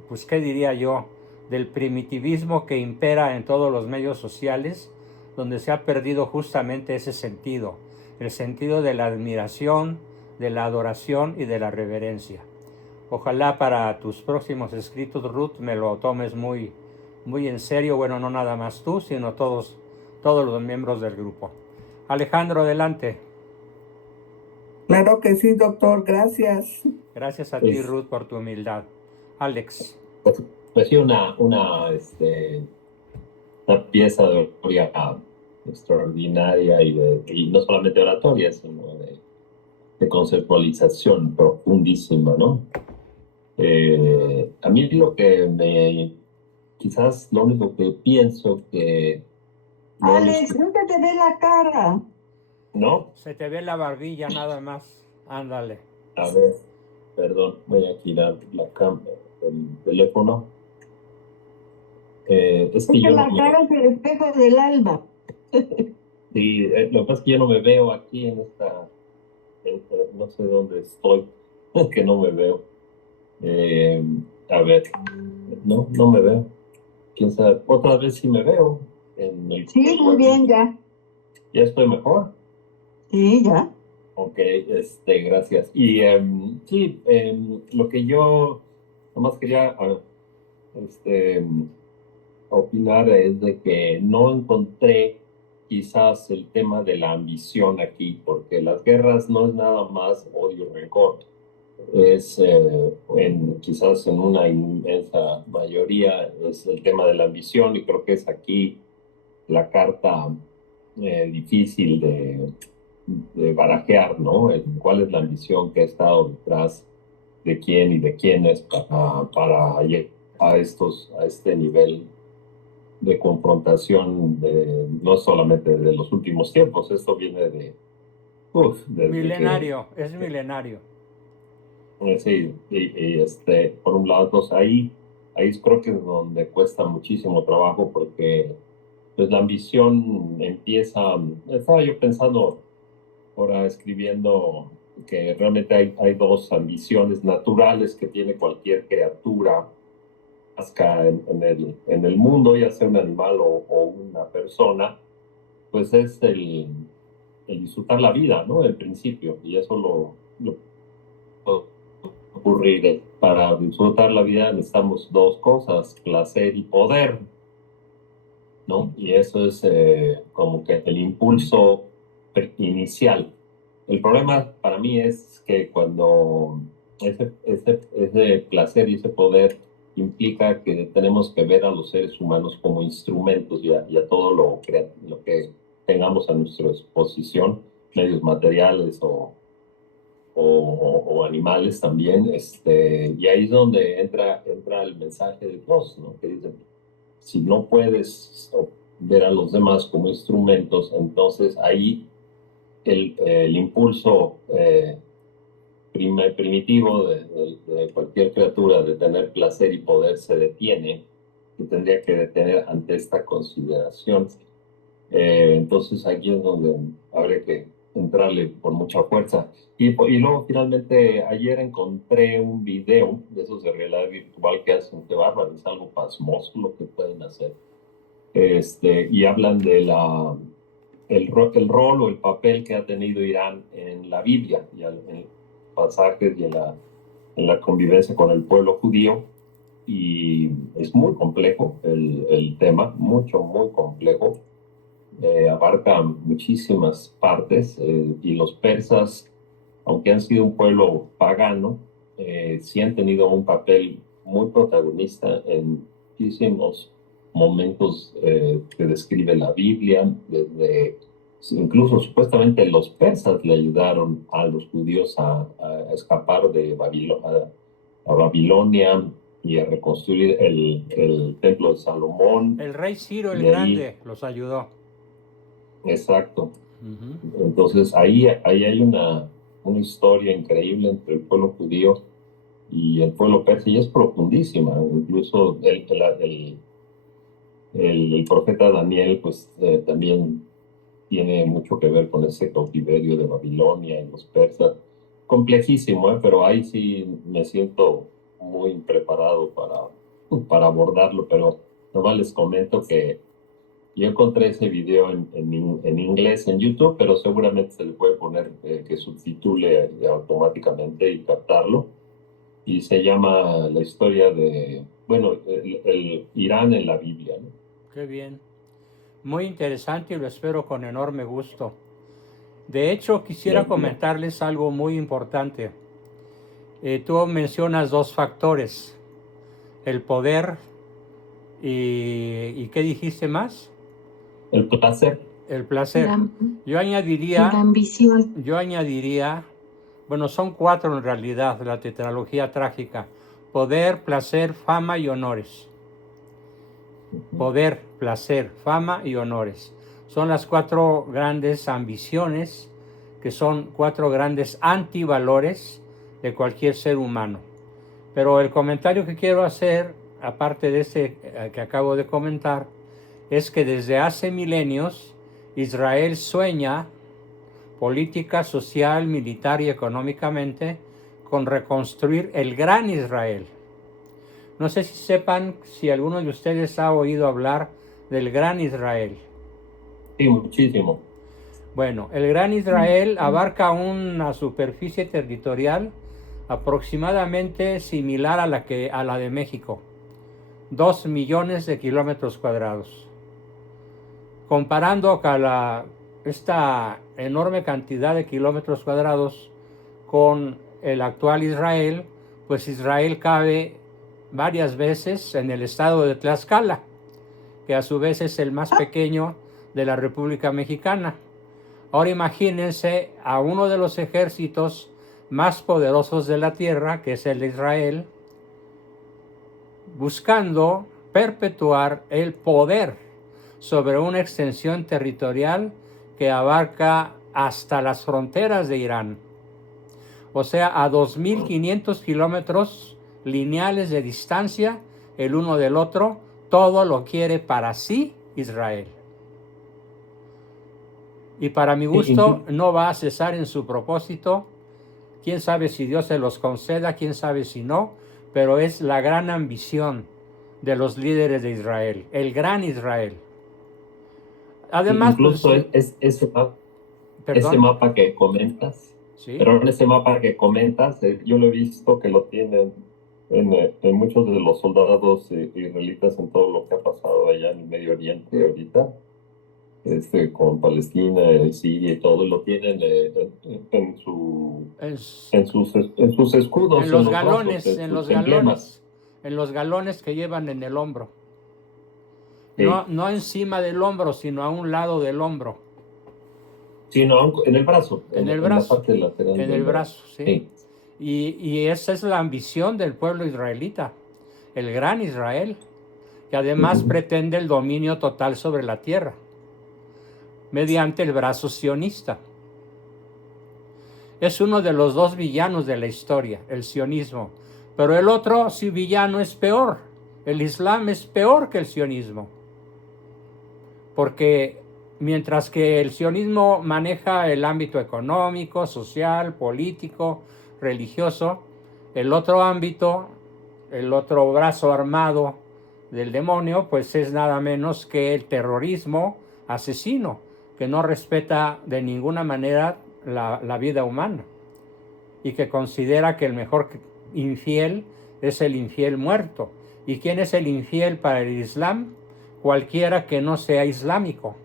pues qué diría yo, del primitivismo que impera en todos los medios sociales, donde se ha perdido justamente ese sentido, el sentido de la admiración, de la adoración y de la reverencia. Ojalá para tus próximos escritos, Ruth, me lo tomes muy, muy en serio, bueno, no nada más tú, sino todos los miembros del grupo. Alejandro, adelante. Claro que sí, doctor, gracias. Gracias a ti, Ruth, por tu humildad. Alex. Pues sí, una pieza de oratoria extraordinaria y no solamente oratoria, sino de conceptualización profundísima, ¿no? A mí quizás lo único que pienso que... Alex, no te ve la cara. ¿No? Se te ve la barbilla nada más. Ándale. A ver, perdón, voy a girar el teléfono. Es que yo la cara es el espejo del alma. Sí, lo que pasa es que yo no me veo aquí en no sé dónde estoy, que no me veo. A ver, no me veo. ¿Quién sabe? Otra vez sí me veo. Sí, muy bien, ya. ¿Ya estoy mejor? Sí, ya. Ok, gracias. Y sí, lo que yo nomás quería opinar es de que no encontré quizás el tema de la ambición aquí, porque las guerras no es nada más odio y rencor. Es quizás en una inmensa mayoría es el tema de la ambición, y creo que es aquí la carta difícil de barajear, ¿no? ¿Cuál es la ambición que ha estado detrás de quién y de quiénes para llegar a este nivel de confrontación, no solamente de los últimos tiempos? Esto viene de milenario, es milenario. Sí, por un lado, entonces ahí ahí creo que es donde cuesta muchísimo trabajo porque pues la ambición empieza, estaba yo pensando ahora escribiendo que realmente hay dos ambiciones naturales que tiene cualquier criatura nazca en el mundo, ya sea un animal o una persona, pues es el disfrutar la vida, ¿no? El principio, y eso lo puede ocurrir. Para disfrutar la vida necesitamos dos cosas, placer y poder, ¿no? Y eso es como que el impulso inicial. El problema para mí es que cuando ese placer y ese poder implica que tenemos que ver a los seres humanos como instrumentos y a todo lo que tengamos a nuestra disposición, medios materiales o animales también, y ahí es donde entra el mensaje de Dios, ¿no? Que dice, si no puedes ver a los demás como instrumentos, entonces ahí el impulso primitivo de cualquier criatura de tener placer y poder se detiene, y tendría que detener ante esta consideración. Entonces aquí es donde habría que entrarle por mucha fuerza. Y luego finalmente ayer encontré un video de esos de realidad virtual que hacen, que bárbaro, es algo pasmoso lo que pueden hacer. Y hablan de el rol o el papel que ha tenido Irán en la Biblia, y en pasajes y en la convivencia con el pueblo judío. Y es muy complejo el tema, muy complejo. Abarca muchísimas partes, y los persas, aunque han sido un pueblo pagano, sí han tenido un papel muy protagonista en muchísimos momentos que describe la Biblia. Incluso supuestamente los persas le ayudaron a los judíos a escapar de a Babilonia y a reconstruir el templo de Salomón. El rey Ciro el Y ahí- Grande los ayudó. Exacto. Ujú. Entonces ahí hay una historia increíble entre el pueblo judío y el pueblo persa, y es profundísima. Incluso el profeta Daniel pues también tiene mucho que ver con ese cautiverio de Babilonia y los persas. Complejísimo, pero ahí sí me siento muy preparado para abordarlo, pero nomás les comento que yo encontré ese video en inglés en YouTube, pero seguramente se le puede poner que subtitule automáticamente y captarlo. Y se llama la historia de, bueno, el Irán en la Biblia, ¿no? Qué bien. Muy interesante y lo espero con enorme gusto. De hecho, quisiera Bien. comentarles algo muy importante. Tú mencionas dos factores, el poder y ¿qué dijiste más? El placer. El placer. Yo La añadiría, ambición. bueno, son cuatro en realidad, la tetralogía trágica: poder, placer, fama y honores. Poder, placer, fama y honores. Son las cuatro grandes ambiciones, que son cuatro grandes antivalores de cualquier ser humano. Pero el comentario que quiero hacer, aparte de ese que acabo de comentar, es que desde hace milenios Israel sueña política, social, militar y económicamente con reconstruir el gran Israel. No sé si sepan, si alguno de ustedes ha oído hablar del gran Israel. Sí, muchísimo. Bueno, el gran Israel abarca una superficie territorial aproximadamente similar a la de México, 2 millones de kilómetros cuadrados. Comparando esta enorme cantidad de kilómetros cuadrados con el actual Israel, pues Israel cabe varias veces en el estado de Tlaxcala, que a su vez es el más pequeño de la República Mexicana. Ahora imagínense a uno de los ejércitos más poderosos de la tierra, que es el de Israel, buscando perpetuar el poder sobre una extensión territorial que abarca hasta las fronteras de Irán. O sea, a 2.500 kilómetros lineales de distancia el uno del otro, todo lo quiere para sí Israel. Y para mi gusto no va a cesar en su propósito. Quién sabe si Dios se los conceda, quién sabe si no, pero es la gran ambición de los líderes de Israel, el gran Israel. Además, incluso pues, ese mapa que comentas, ¿sí? Pero ese mapa que comentas, yo lo he visto que lo tienen en muchos de los soldados israelitas en todo lo que ha pasado allá en el Medio Oriente ahorita, con Palestina, Siria y todo, y lo tienen en sus escudos, en los brazos, galones, en en sus los emblemas. galones, en los galones que llevan en el hombro. Sí. No encima del hombro, sino a un lado del hombro. Sí, no, en el brazo. En el la brazo. parte lateral En del el brazo, sí. Sí. Y esa es la ambición del pueblo israelita, el gran Israel, que además pretende el dominio total sobre la tierra, mediante el brazo sionista. Es uno de los dos villanos de la historia, el sionismo. Pero el otro villano es peor. El Islam es peor que el sionismo. Porque mientras que el sionismo maneja el ámbito económico, social, político, religioso, el otro ámbito, el otro brazo armado del demonio, pues es nada menos que el terrorismo asesino, que no respeta de ninguna manera la vida humana y que considera que el mejor infiel es el infiel muerto. ¿Y quién es el infiel para el Islam? Cualquiera que no sea islámico,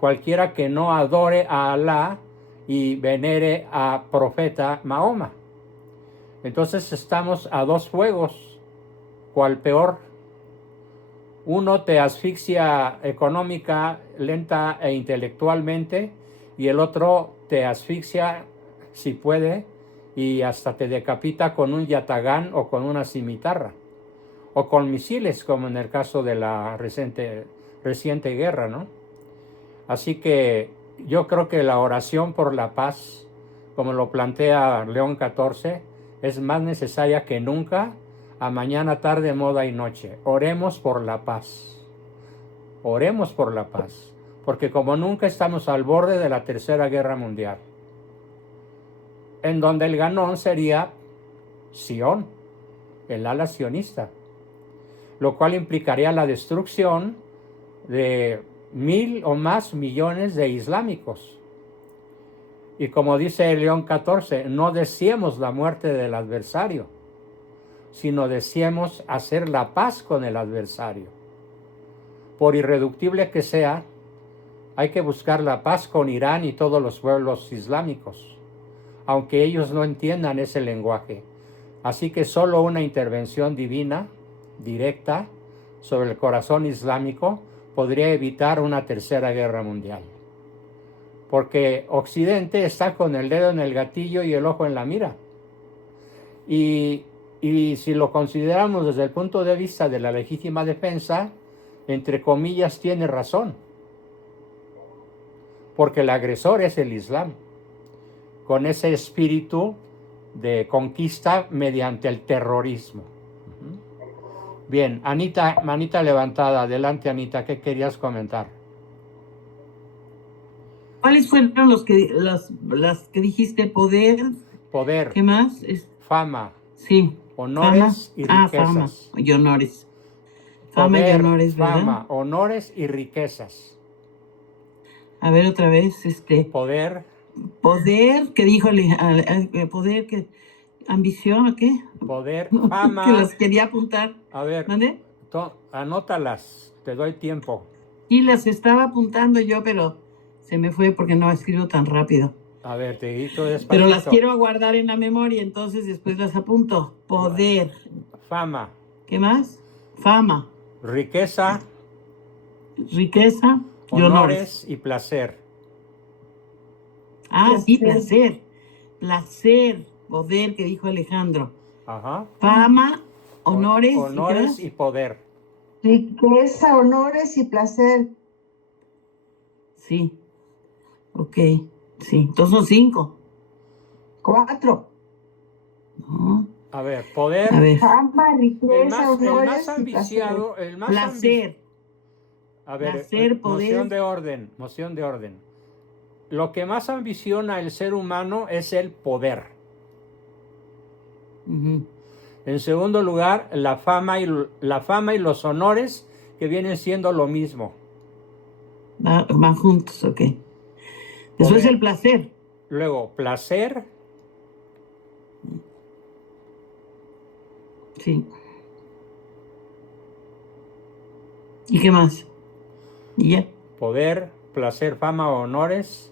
cualquiera que no adore a Alá y venere a profeta Mahoma. Entonces estamos a dos fuegos. ¿Cuál peor? Uno te asfixia económica, lenta e intelectualmente, y el otro te asfixia, si puede, y hasta te decapita con un yatagán o con una cimitarra, o con misiles, como en el caso de la reciente guerra, ¿no? Así que yo creo que la oración por la paz, como lo plantea León XIV, es más necesaria que nunca, a mañana, tarde, moda y noche. Oremos por la paz. Oremos por la paz. Porque como nunca estamos al borde de la Tercera Guerra Mundial, en donde el ganón sería Sion, el ala sionista, lo cual implicaría la destrucción de 1,000 o más millones de islámicos. Y como dice León XIV, no deseemos la muerte del adversario, sino deseemos hacer la paz con el adversario. Por irreductible que sea, hay que buscar la paz con Irán y todos los pueblos islámicos, aunque ellos no entiendan ese lenguaje. Así que solo una intervención divina, directa, sobre el corazón islámico, podría evitar una tercera guerra mundial. Porque Occidente está con el dedo en el gatillo y el ojo en la mira. Y si lo consideramos desde el punto de vista de la legítima defensa, entre comillas, tiene razón. Porque el agresor es el Islam, con ese espíritu de conquista mediante el terrorismo. Bien, Anita, manita levantada. Adelante, Anita, ¿qué querías comentar? ¿Cuáles fueron las que dijiste? Poder. ¿Qué más? Fama. Sí. Honores y riquezas. Fama y honores. Fama Poder, y honores, ¿verdad? fama, honores y riquezas. A ver otra vez, Poder. Poder, ¿qué dijo? Poder, ¿qué? ¿Ambición o qué? Poder, fama. Que las quería apuntar. A ver, ¿Mande? Anótalas, te doy tiempo. Y las estaba apuntando yo, pero se me fue porque no escribo tan rápido. A ver, te grito despacito. Pero las quiero guardar en la memoria, entonces después las apunto. Poder. Fama. ¿Qué más? Fama. Riqueza. Riqueza y honores. Y placer. Ah, sí, placer. Placer. Poder, que dijo Alejandro. Ajá. Fama, honores. Honores y poder. Riqueza, honores y placer. Sí. Ok. Sí. Entonces son 5. 4. No. A ver, poder. A ver. Fama, El riqueza, más honores y placer. ambiciado, el más Placer. A ver, Placer, moción poder. de orden. Lo que más ambiciona el ser humano es el poder. Ujú. En segundo lugar, la fama y los honores, que vienen siendo lo mismo. Van juntos, ok. Después Poder. el placer. Luego, placer, Sí. ¿Y qué más? ¿Y ya? poder, placer, fama, honores.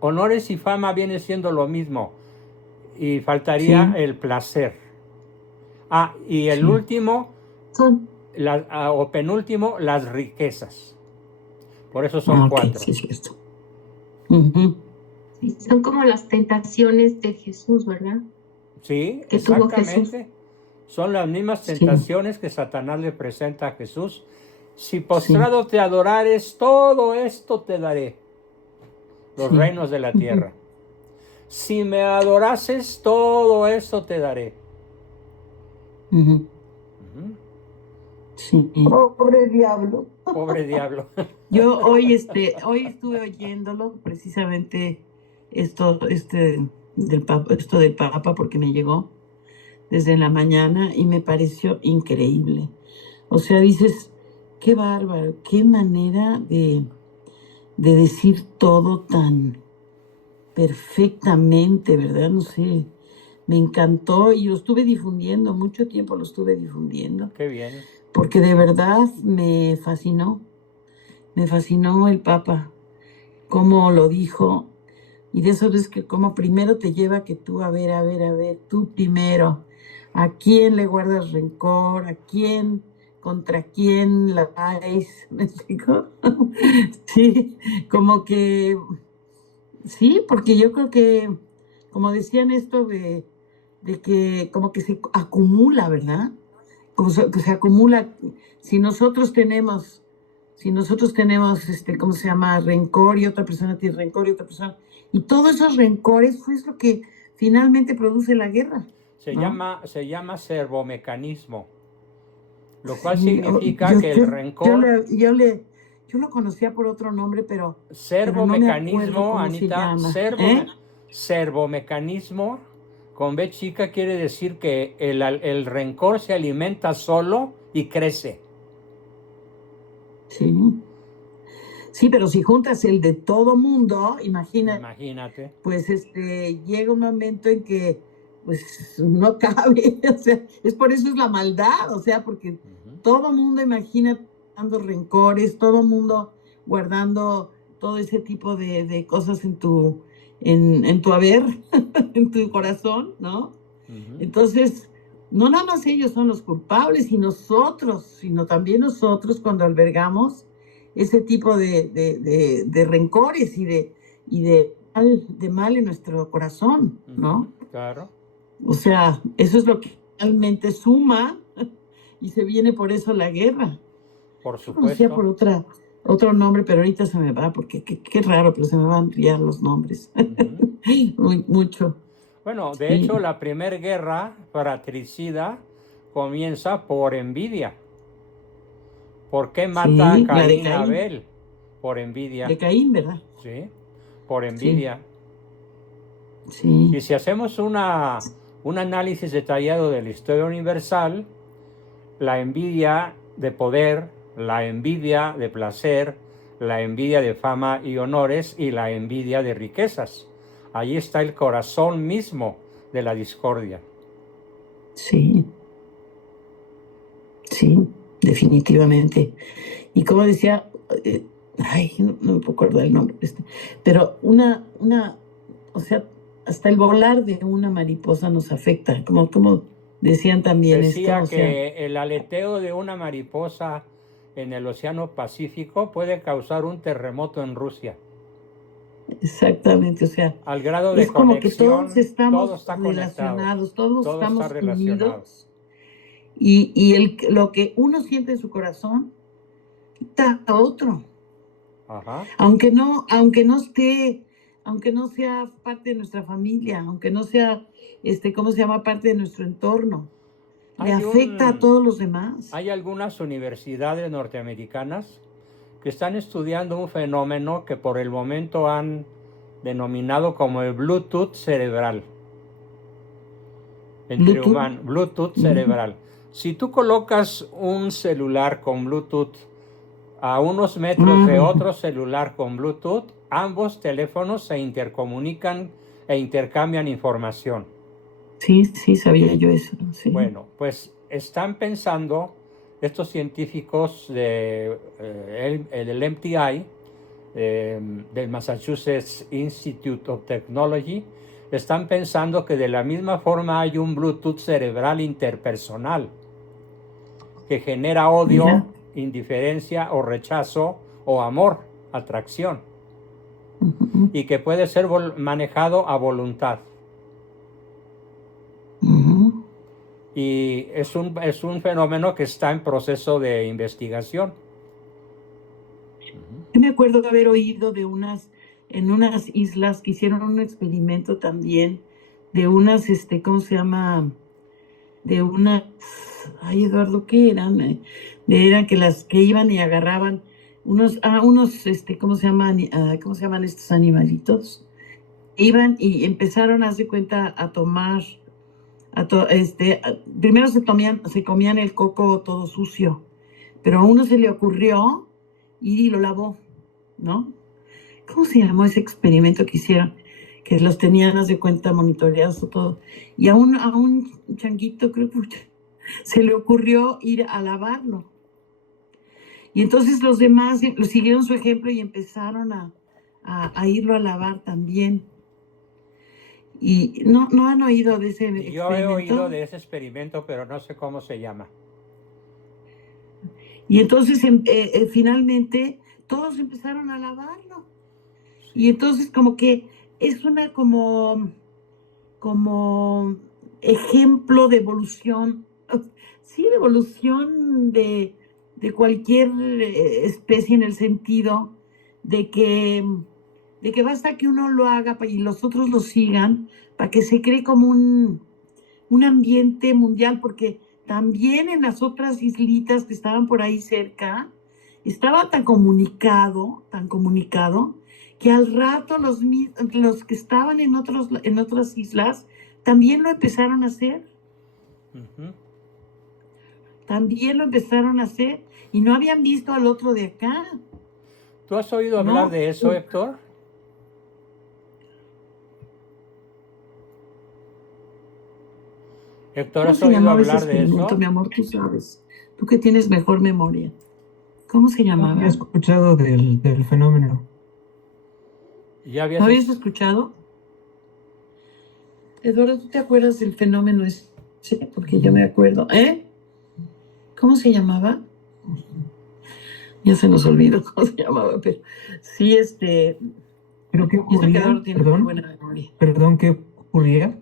Honores y fama vienen siendo lo mismo. Y faltaría Sí. el placer. Ah, y el Sí. último, Son, o penúltimo, las riquezas. Por eso son Ah, ok, 4. sí es cierto. Ujú. sí, son como las tentaciones de Jesús, ¿verdad? Sí, Que tuvo exactamente. Son las mismas Sí. tentaciones que Satanás le presenta a Jesús. Si Sí. postrado te adorares, todo esto te daré. Los Sí. reinos de la Ujú. tierra. Si me adorases, todo esto te daré. Ujú. Ujú. Sí. Pobre diablo. Pobre diablo. Yo hoy estuve oyéndolo, precisamente esto del Papa, porque me llegó desde la mañana y me pareció increíble. O sea, dices, qué bárbaro, qué manera de decir todo tan perfectamente, ¿verdad? No sé, me encantó y lo estuve difundiendo, mucho tiempo lo estuve difundiendo, Qué bien. porque de verdad me fascinó el Papa, cómo lo dijo, y de eso es que como primero te lleva que tú, a ver, tú primero, ¿a quién le guardas rencor? ¿A quién? ¿Contra quién la vais? ¿Me explico? Sí, como que, sí, porque yo creo que, como decían esto de que como que se acumula, ¿verdad? Como que se acumula. Si nosotros tenemos, ¿cómo se llama? Rencor y otra persona tiene rencor y otra persona. Y todos esos rencores fue lo que finalmente produce la guerra. Se ¿no? llama servomecanismo, lo cual Sí, significa que el rencor. yo lo conocía por otro nombre, pero no me acuerdo Servomecanismo, cómo se Anita, llama. servomecanismo, con B chica, quiere decir que el rencor se alimenta solo y crece. Sí. Sí, pero si juntas el de todo mundo, imagínate, pues llega un momento en que pues no cabe, o sea, por eso es la maldad, o sea, porque todo mundo imagina dando rencores, todo mundo guardando todo ese tipo de cosas en tu haber, en tu corazón, ¿no? Entonces, no nada más ellos son los culpables, y nosotros, sino también nosotros cuando albergamos ese tipo de rencores y de mal en nuestro corazón, ¿no? Claro. O sea, eso es lo que realmente suma y se viene por eso la guerra. Por Yo conocía supuesto. por otro nombre, pero ahorita se me va, porque qué raro, pero se me van ya los nombres. Mucho. Bueno, de Sí. hecho, la primera guerra fratricida comienza por envidia. ¿Por qué mata Sí, a la de Caín a Caín. Abel? Por envidia. De Caín, ¿verdad? Sí, por envidia. Sí. Y si hacemos un análisis detallado de la historia universal, la envidia de poder, la envidia de placer, la envidia de fama y honores y la envidia de riquezas. Allí está el corazón mismo de la discordia. Sí. Sí, definitivamente. Y como decía, no me puedo acordar el nombre, pero o sea, hasta el volar de una mariposa nos afecta, como decían también Decía esto, que el aleteo de una mariposa en el Océano Pacífico puede causar un terremoto en Rusia. Exactamente, o sea, al grado de es como que conexión, todos estamos todo está relacionados, conectado, todos todo estamos está relacionado. unidos, y lo que uno siente en su corazón, quita a otro. Ajá. Aunque no esté aunque no sea parte de nuestra familia, aunque no sea, ¿cómo se llama? Parte de nuestro entorno. Le afecta a todos los demás. Hay algunas universidades norteamericanas que están estudiando un fenómeno que por el momento han denominado como el Bluetooth cerebral. Entre humanos, Bluetooth cerebral. Si tú colocas un celular con Bluetooth a unos metros de otro celular con Bluetooth, ambos teléfonos se intercomunican e intercambian información. Sí, sabía yo eso. Sí. Bueno, pues están pensando estos científicos del MTI, del Massachusetts Institute of Technology, están pensando que de la misma forma hay un Bluetooth cerebral interpersonal que genera odio, indiferencia o rechazo o amor, atracción, y que puede ser manejado a voluntad. Y es un fenómeno que está en proceso de investigación. Yo me acuerdo de haber oído en unas islas que hicieron un experimento también de unas, ¿cómo se llama? De unas, ay Eduardo, ¿qué eran? Eran que las que iban y agarraban unos, ¿cómo se llaman? ¿Cómo se llaman estos animalitos? Iban y empezaron, haz de cuenta, a tomar, primero se comían el coco todo sucio, pero a uno se le ocurrió ir y lo lavó, ¿no? ¿Cómo se llamó ese experimento que hicieron? Que los tenían, haz de cuenta, monitoreados o todo. Y a un changuito, creo que se le ocurrió ir a lavarlo. Y entonces los demás lo siguieron su ejemplo y empezaron a irlo a lavar también. Y no han oído de ese experimento. Yo he oído de ese experimento, pero no sé cómo se llama. Y entonces finalmente todos empezaron a lavarlo. Y entonces como que es una como ejemplo de evolución, sí, de evolución de cualquier especie, en el sentido de que basta que uno lo haga y los otros lo sigan para que se cree como un ambiente mundial, porque también en las otras islitas que estaban por ahí cerca, estaba tan comunicado, que al rato los que estaban en otras islas también lo empezaron a hacer. También lo empezaron a hacer y no habían visto al otro de acá. ¿Tú has oído hablar de eso, Héctor? Héctor, ¿has oído hablar de eso? Mi amor, tú sabes. Tú que tienes mejor memoria. ¿Cómo se llamaba? Había escuchado del fenómeno. ¿Ya ¿No habías escuchado? Eduardo, ¿tú te acuerdas del fenómeno ese? Porque yo me acuerdo. ¿Cómo se llamaba? Ya se nos olvidó cómo se llamaba, pero sí, ¿Pero qué ocurría? Perdón, ¿qué ocurría?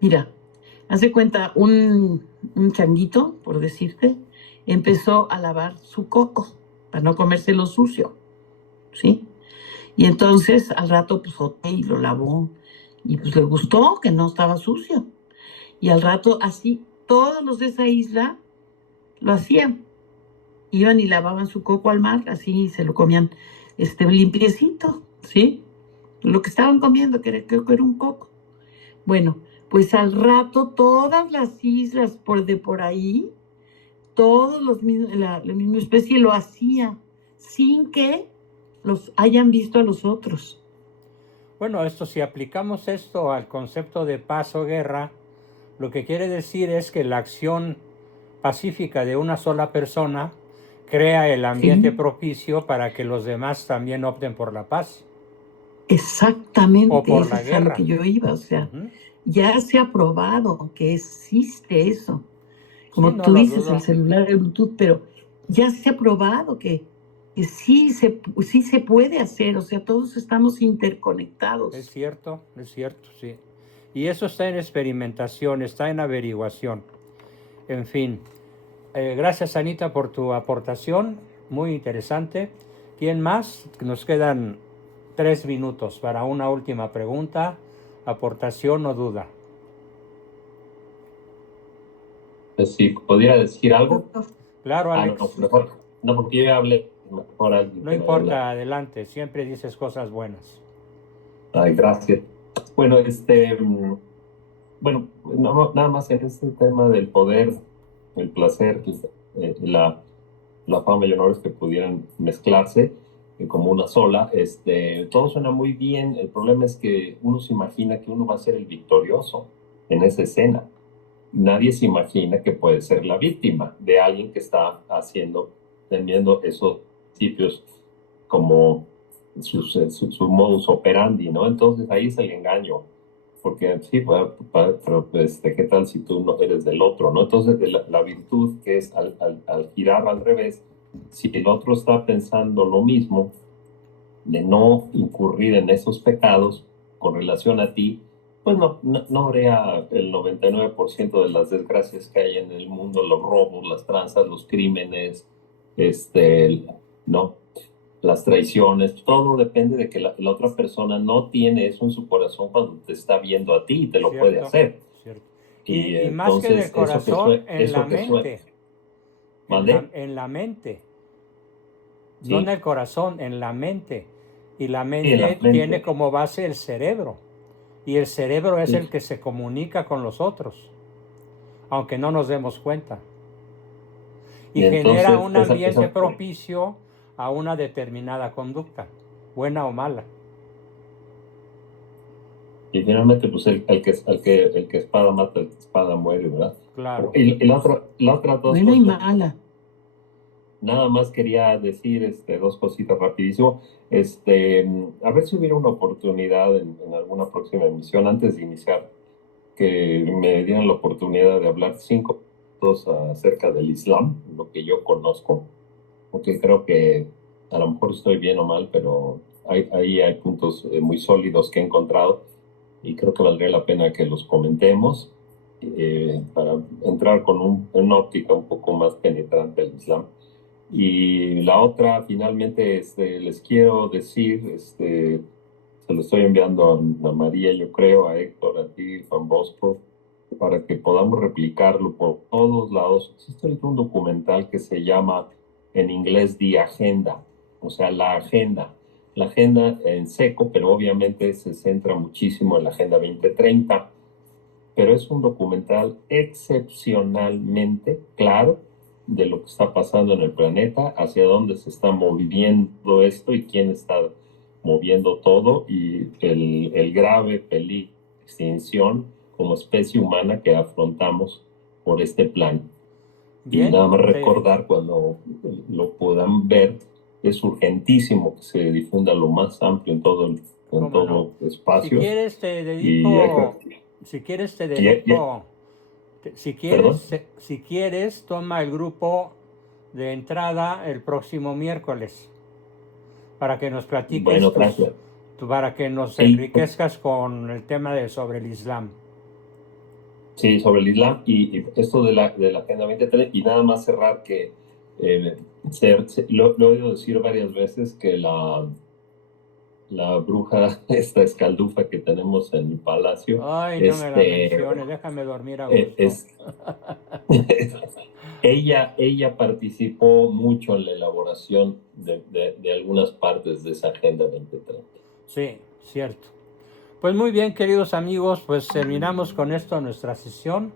Mira, haz de cuenta, un changuito, por decirte, empezó a lavar su coco para no comérselo sucio, ¿sí? Y entonces al rato pues y lo lavó y pues le gustó que no estaba sucio. Y al rato así todos los de esa isla lo hacían. Iban y lavaban su coco al mar, así se lo comían limpiecito, ¿sí? Lo que estaban comiendo, creo que era un coco. Bueno, pues al rato todas las islas por ahí, todos la misma especie lo hacía sin que los hayan visto a los otros. Bueno, si aplicamos esto al concepto de paz o guerra, lo que quiere decir es que la acción pacífica de una sola persona crea el ambiente propicio para que los demás también opten por la paz. Exactamente, o por eso la es a lo guerra. que yo iba, o sea, ya se ha probado que existe eso. Como Sí, no tú lo dices, dudo. el celular, el Bluetooth, pero ya se ha probado que sí se puede hacer, o sea, todos estamos interconectados. Es cierto, sí. Y eso está en experimentación, está en averiguación. En fin, gracias Anita por tu aportación, muy interesante. ¿Quién más? Nos quedan 3 minutos para una última pregunta, aportación o duda. Si pudiera decir algo. Claro, Alex. No, mejor, no, porque yo ya hablé. Mejor alguien no importa, adelante. Siempre dices cosas buenas. Ay, gracias. Bueno, nada más en este tema del poder, el placer, la fama y honores que pudieran mezclarse como una sola, todo suena muy bien. El problema es que uno se imagina que uno va a ser el victorioso en esa escena. Nadie se imagina que puede ser la víctima de alguien que está teniendo esos principios como su modus operandi, ¿no? Entonces ahí es el engaño, porque sí, pero ¿qué tal si tú no eres del otro, ¿no? Entonces la virtud que es al girar al revés, si el otro está pensando lo mismo, de no incurrir en esos pecados con relación a ti, pues no habría el 99% de las desgracias que hay en el mundo, los robos, las tranzas, los crímenes, ¿no? Las traiciones, todo depende de que la otra persona no tiene eso en su corazón cuando te está viendo a ti y te lo puede hacer. Cierto. Y más que en el corazón, en la mente. En la mente. Sí. No en el corazón, en la mente. Y la mente tiene como base el cerebro. Y el cerebro es el que se comunica con los otros, aunque no nos demos cuenta. Y genera entonces, un ambiente propicio a una determinada conducta, buena o mala. Y finalmente, pues el que espada mata, el que espada muere, ¿verdad? Claro. Y la otra dos buena y mala. Nada más quería decir dos cositas rapidísimo. A ver si hubiera una oportunidad en alguna próxima emisión, antes de iniciar, que me dieran la oportunidad de hablar 5 minutos acerca del Islam, lo que yo conozco, porque creo que a lo mejor estoy bien o mal, pero ahí hay puntos muy sólidos que he encontrado y creo que valdría la pena que los comentemos para entrar con una óptica un poco más penetrante del Islam. Y la otra, finalmente, les quiero decir, se lo estoy enviando a María, yo creo, a Héctor, a ti, Juan Bosco, para que podamos replicarlo por todos lados. Existe un documental que se llama, en inglés, The Agenda, o sea, la agenda en seco, pero obviamente se centra muchísimo en la Agenda 2030, pero es un documental excepcionalmente claro de lo que está pasando en el planeta, hacia dónde se está moviendo esto y quién está moviendo todo, y el grave peligro de extinción como especie humana que afrontamos por este plan. Bien, y nada más recordar, cuando lo puedan ver, es urgentísimo que se difunda lo más amplio en todo espacio. Si quieres te dedico, si quieres, toma el grupo de entrada el próximo miércoles para que nos platiques, para que nos enriquezcas con el tema sobre el Islam. Sí, sobre el Islam y esto de la Agenda 2030, y nada más cerrar que lo he oído decir varias veces que la bruja, esta escaldufa que tenemos en el palacio. Ay, no me la menciones, déjame dormir a gusto. Ella participó mucho en la elaboración de algunas partes de esa Agenda 2030. Sí, cierto. Pues muy bien, queridos amigos, pues terminamos con esto nuestra sesión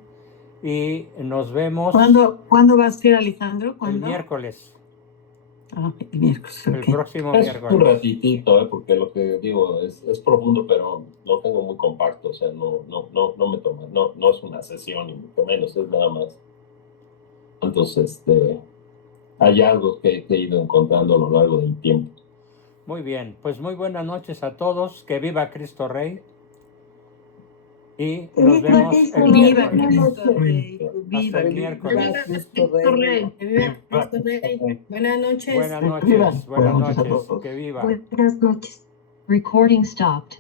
y nos vemos. ¿Cuándo va a ser, Alejandro? El miércoles. El miércoles, okay. El próximo miércoles. Un ratitito, porque lo que digo es profundo, pero lo tengo muy compacto, o sea, no me toma, no es una sesión, ni mucho menos, es nada más. Entonces, hallazgos que he ido encontrando a lo largo del tiempo. Muy bien, pues muy buenas noches a todos, que viva Cristo Rey. Y nos vemos el miércoles. Hasta el miércoles. Buenas noches. Buenas noches. Que viva. Buenas noches. Recording stopped.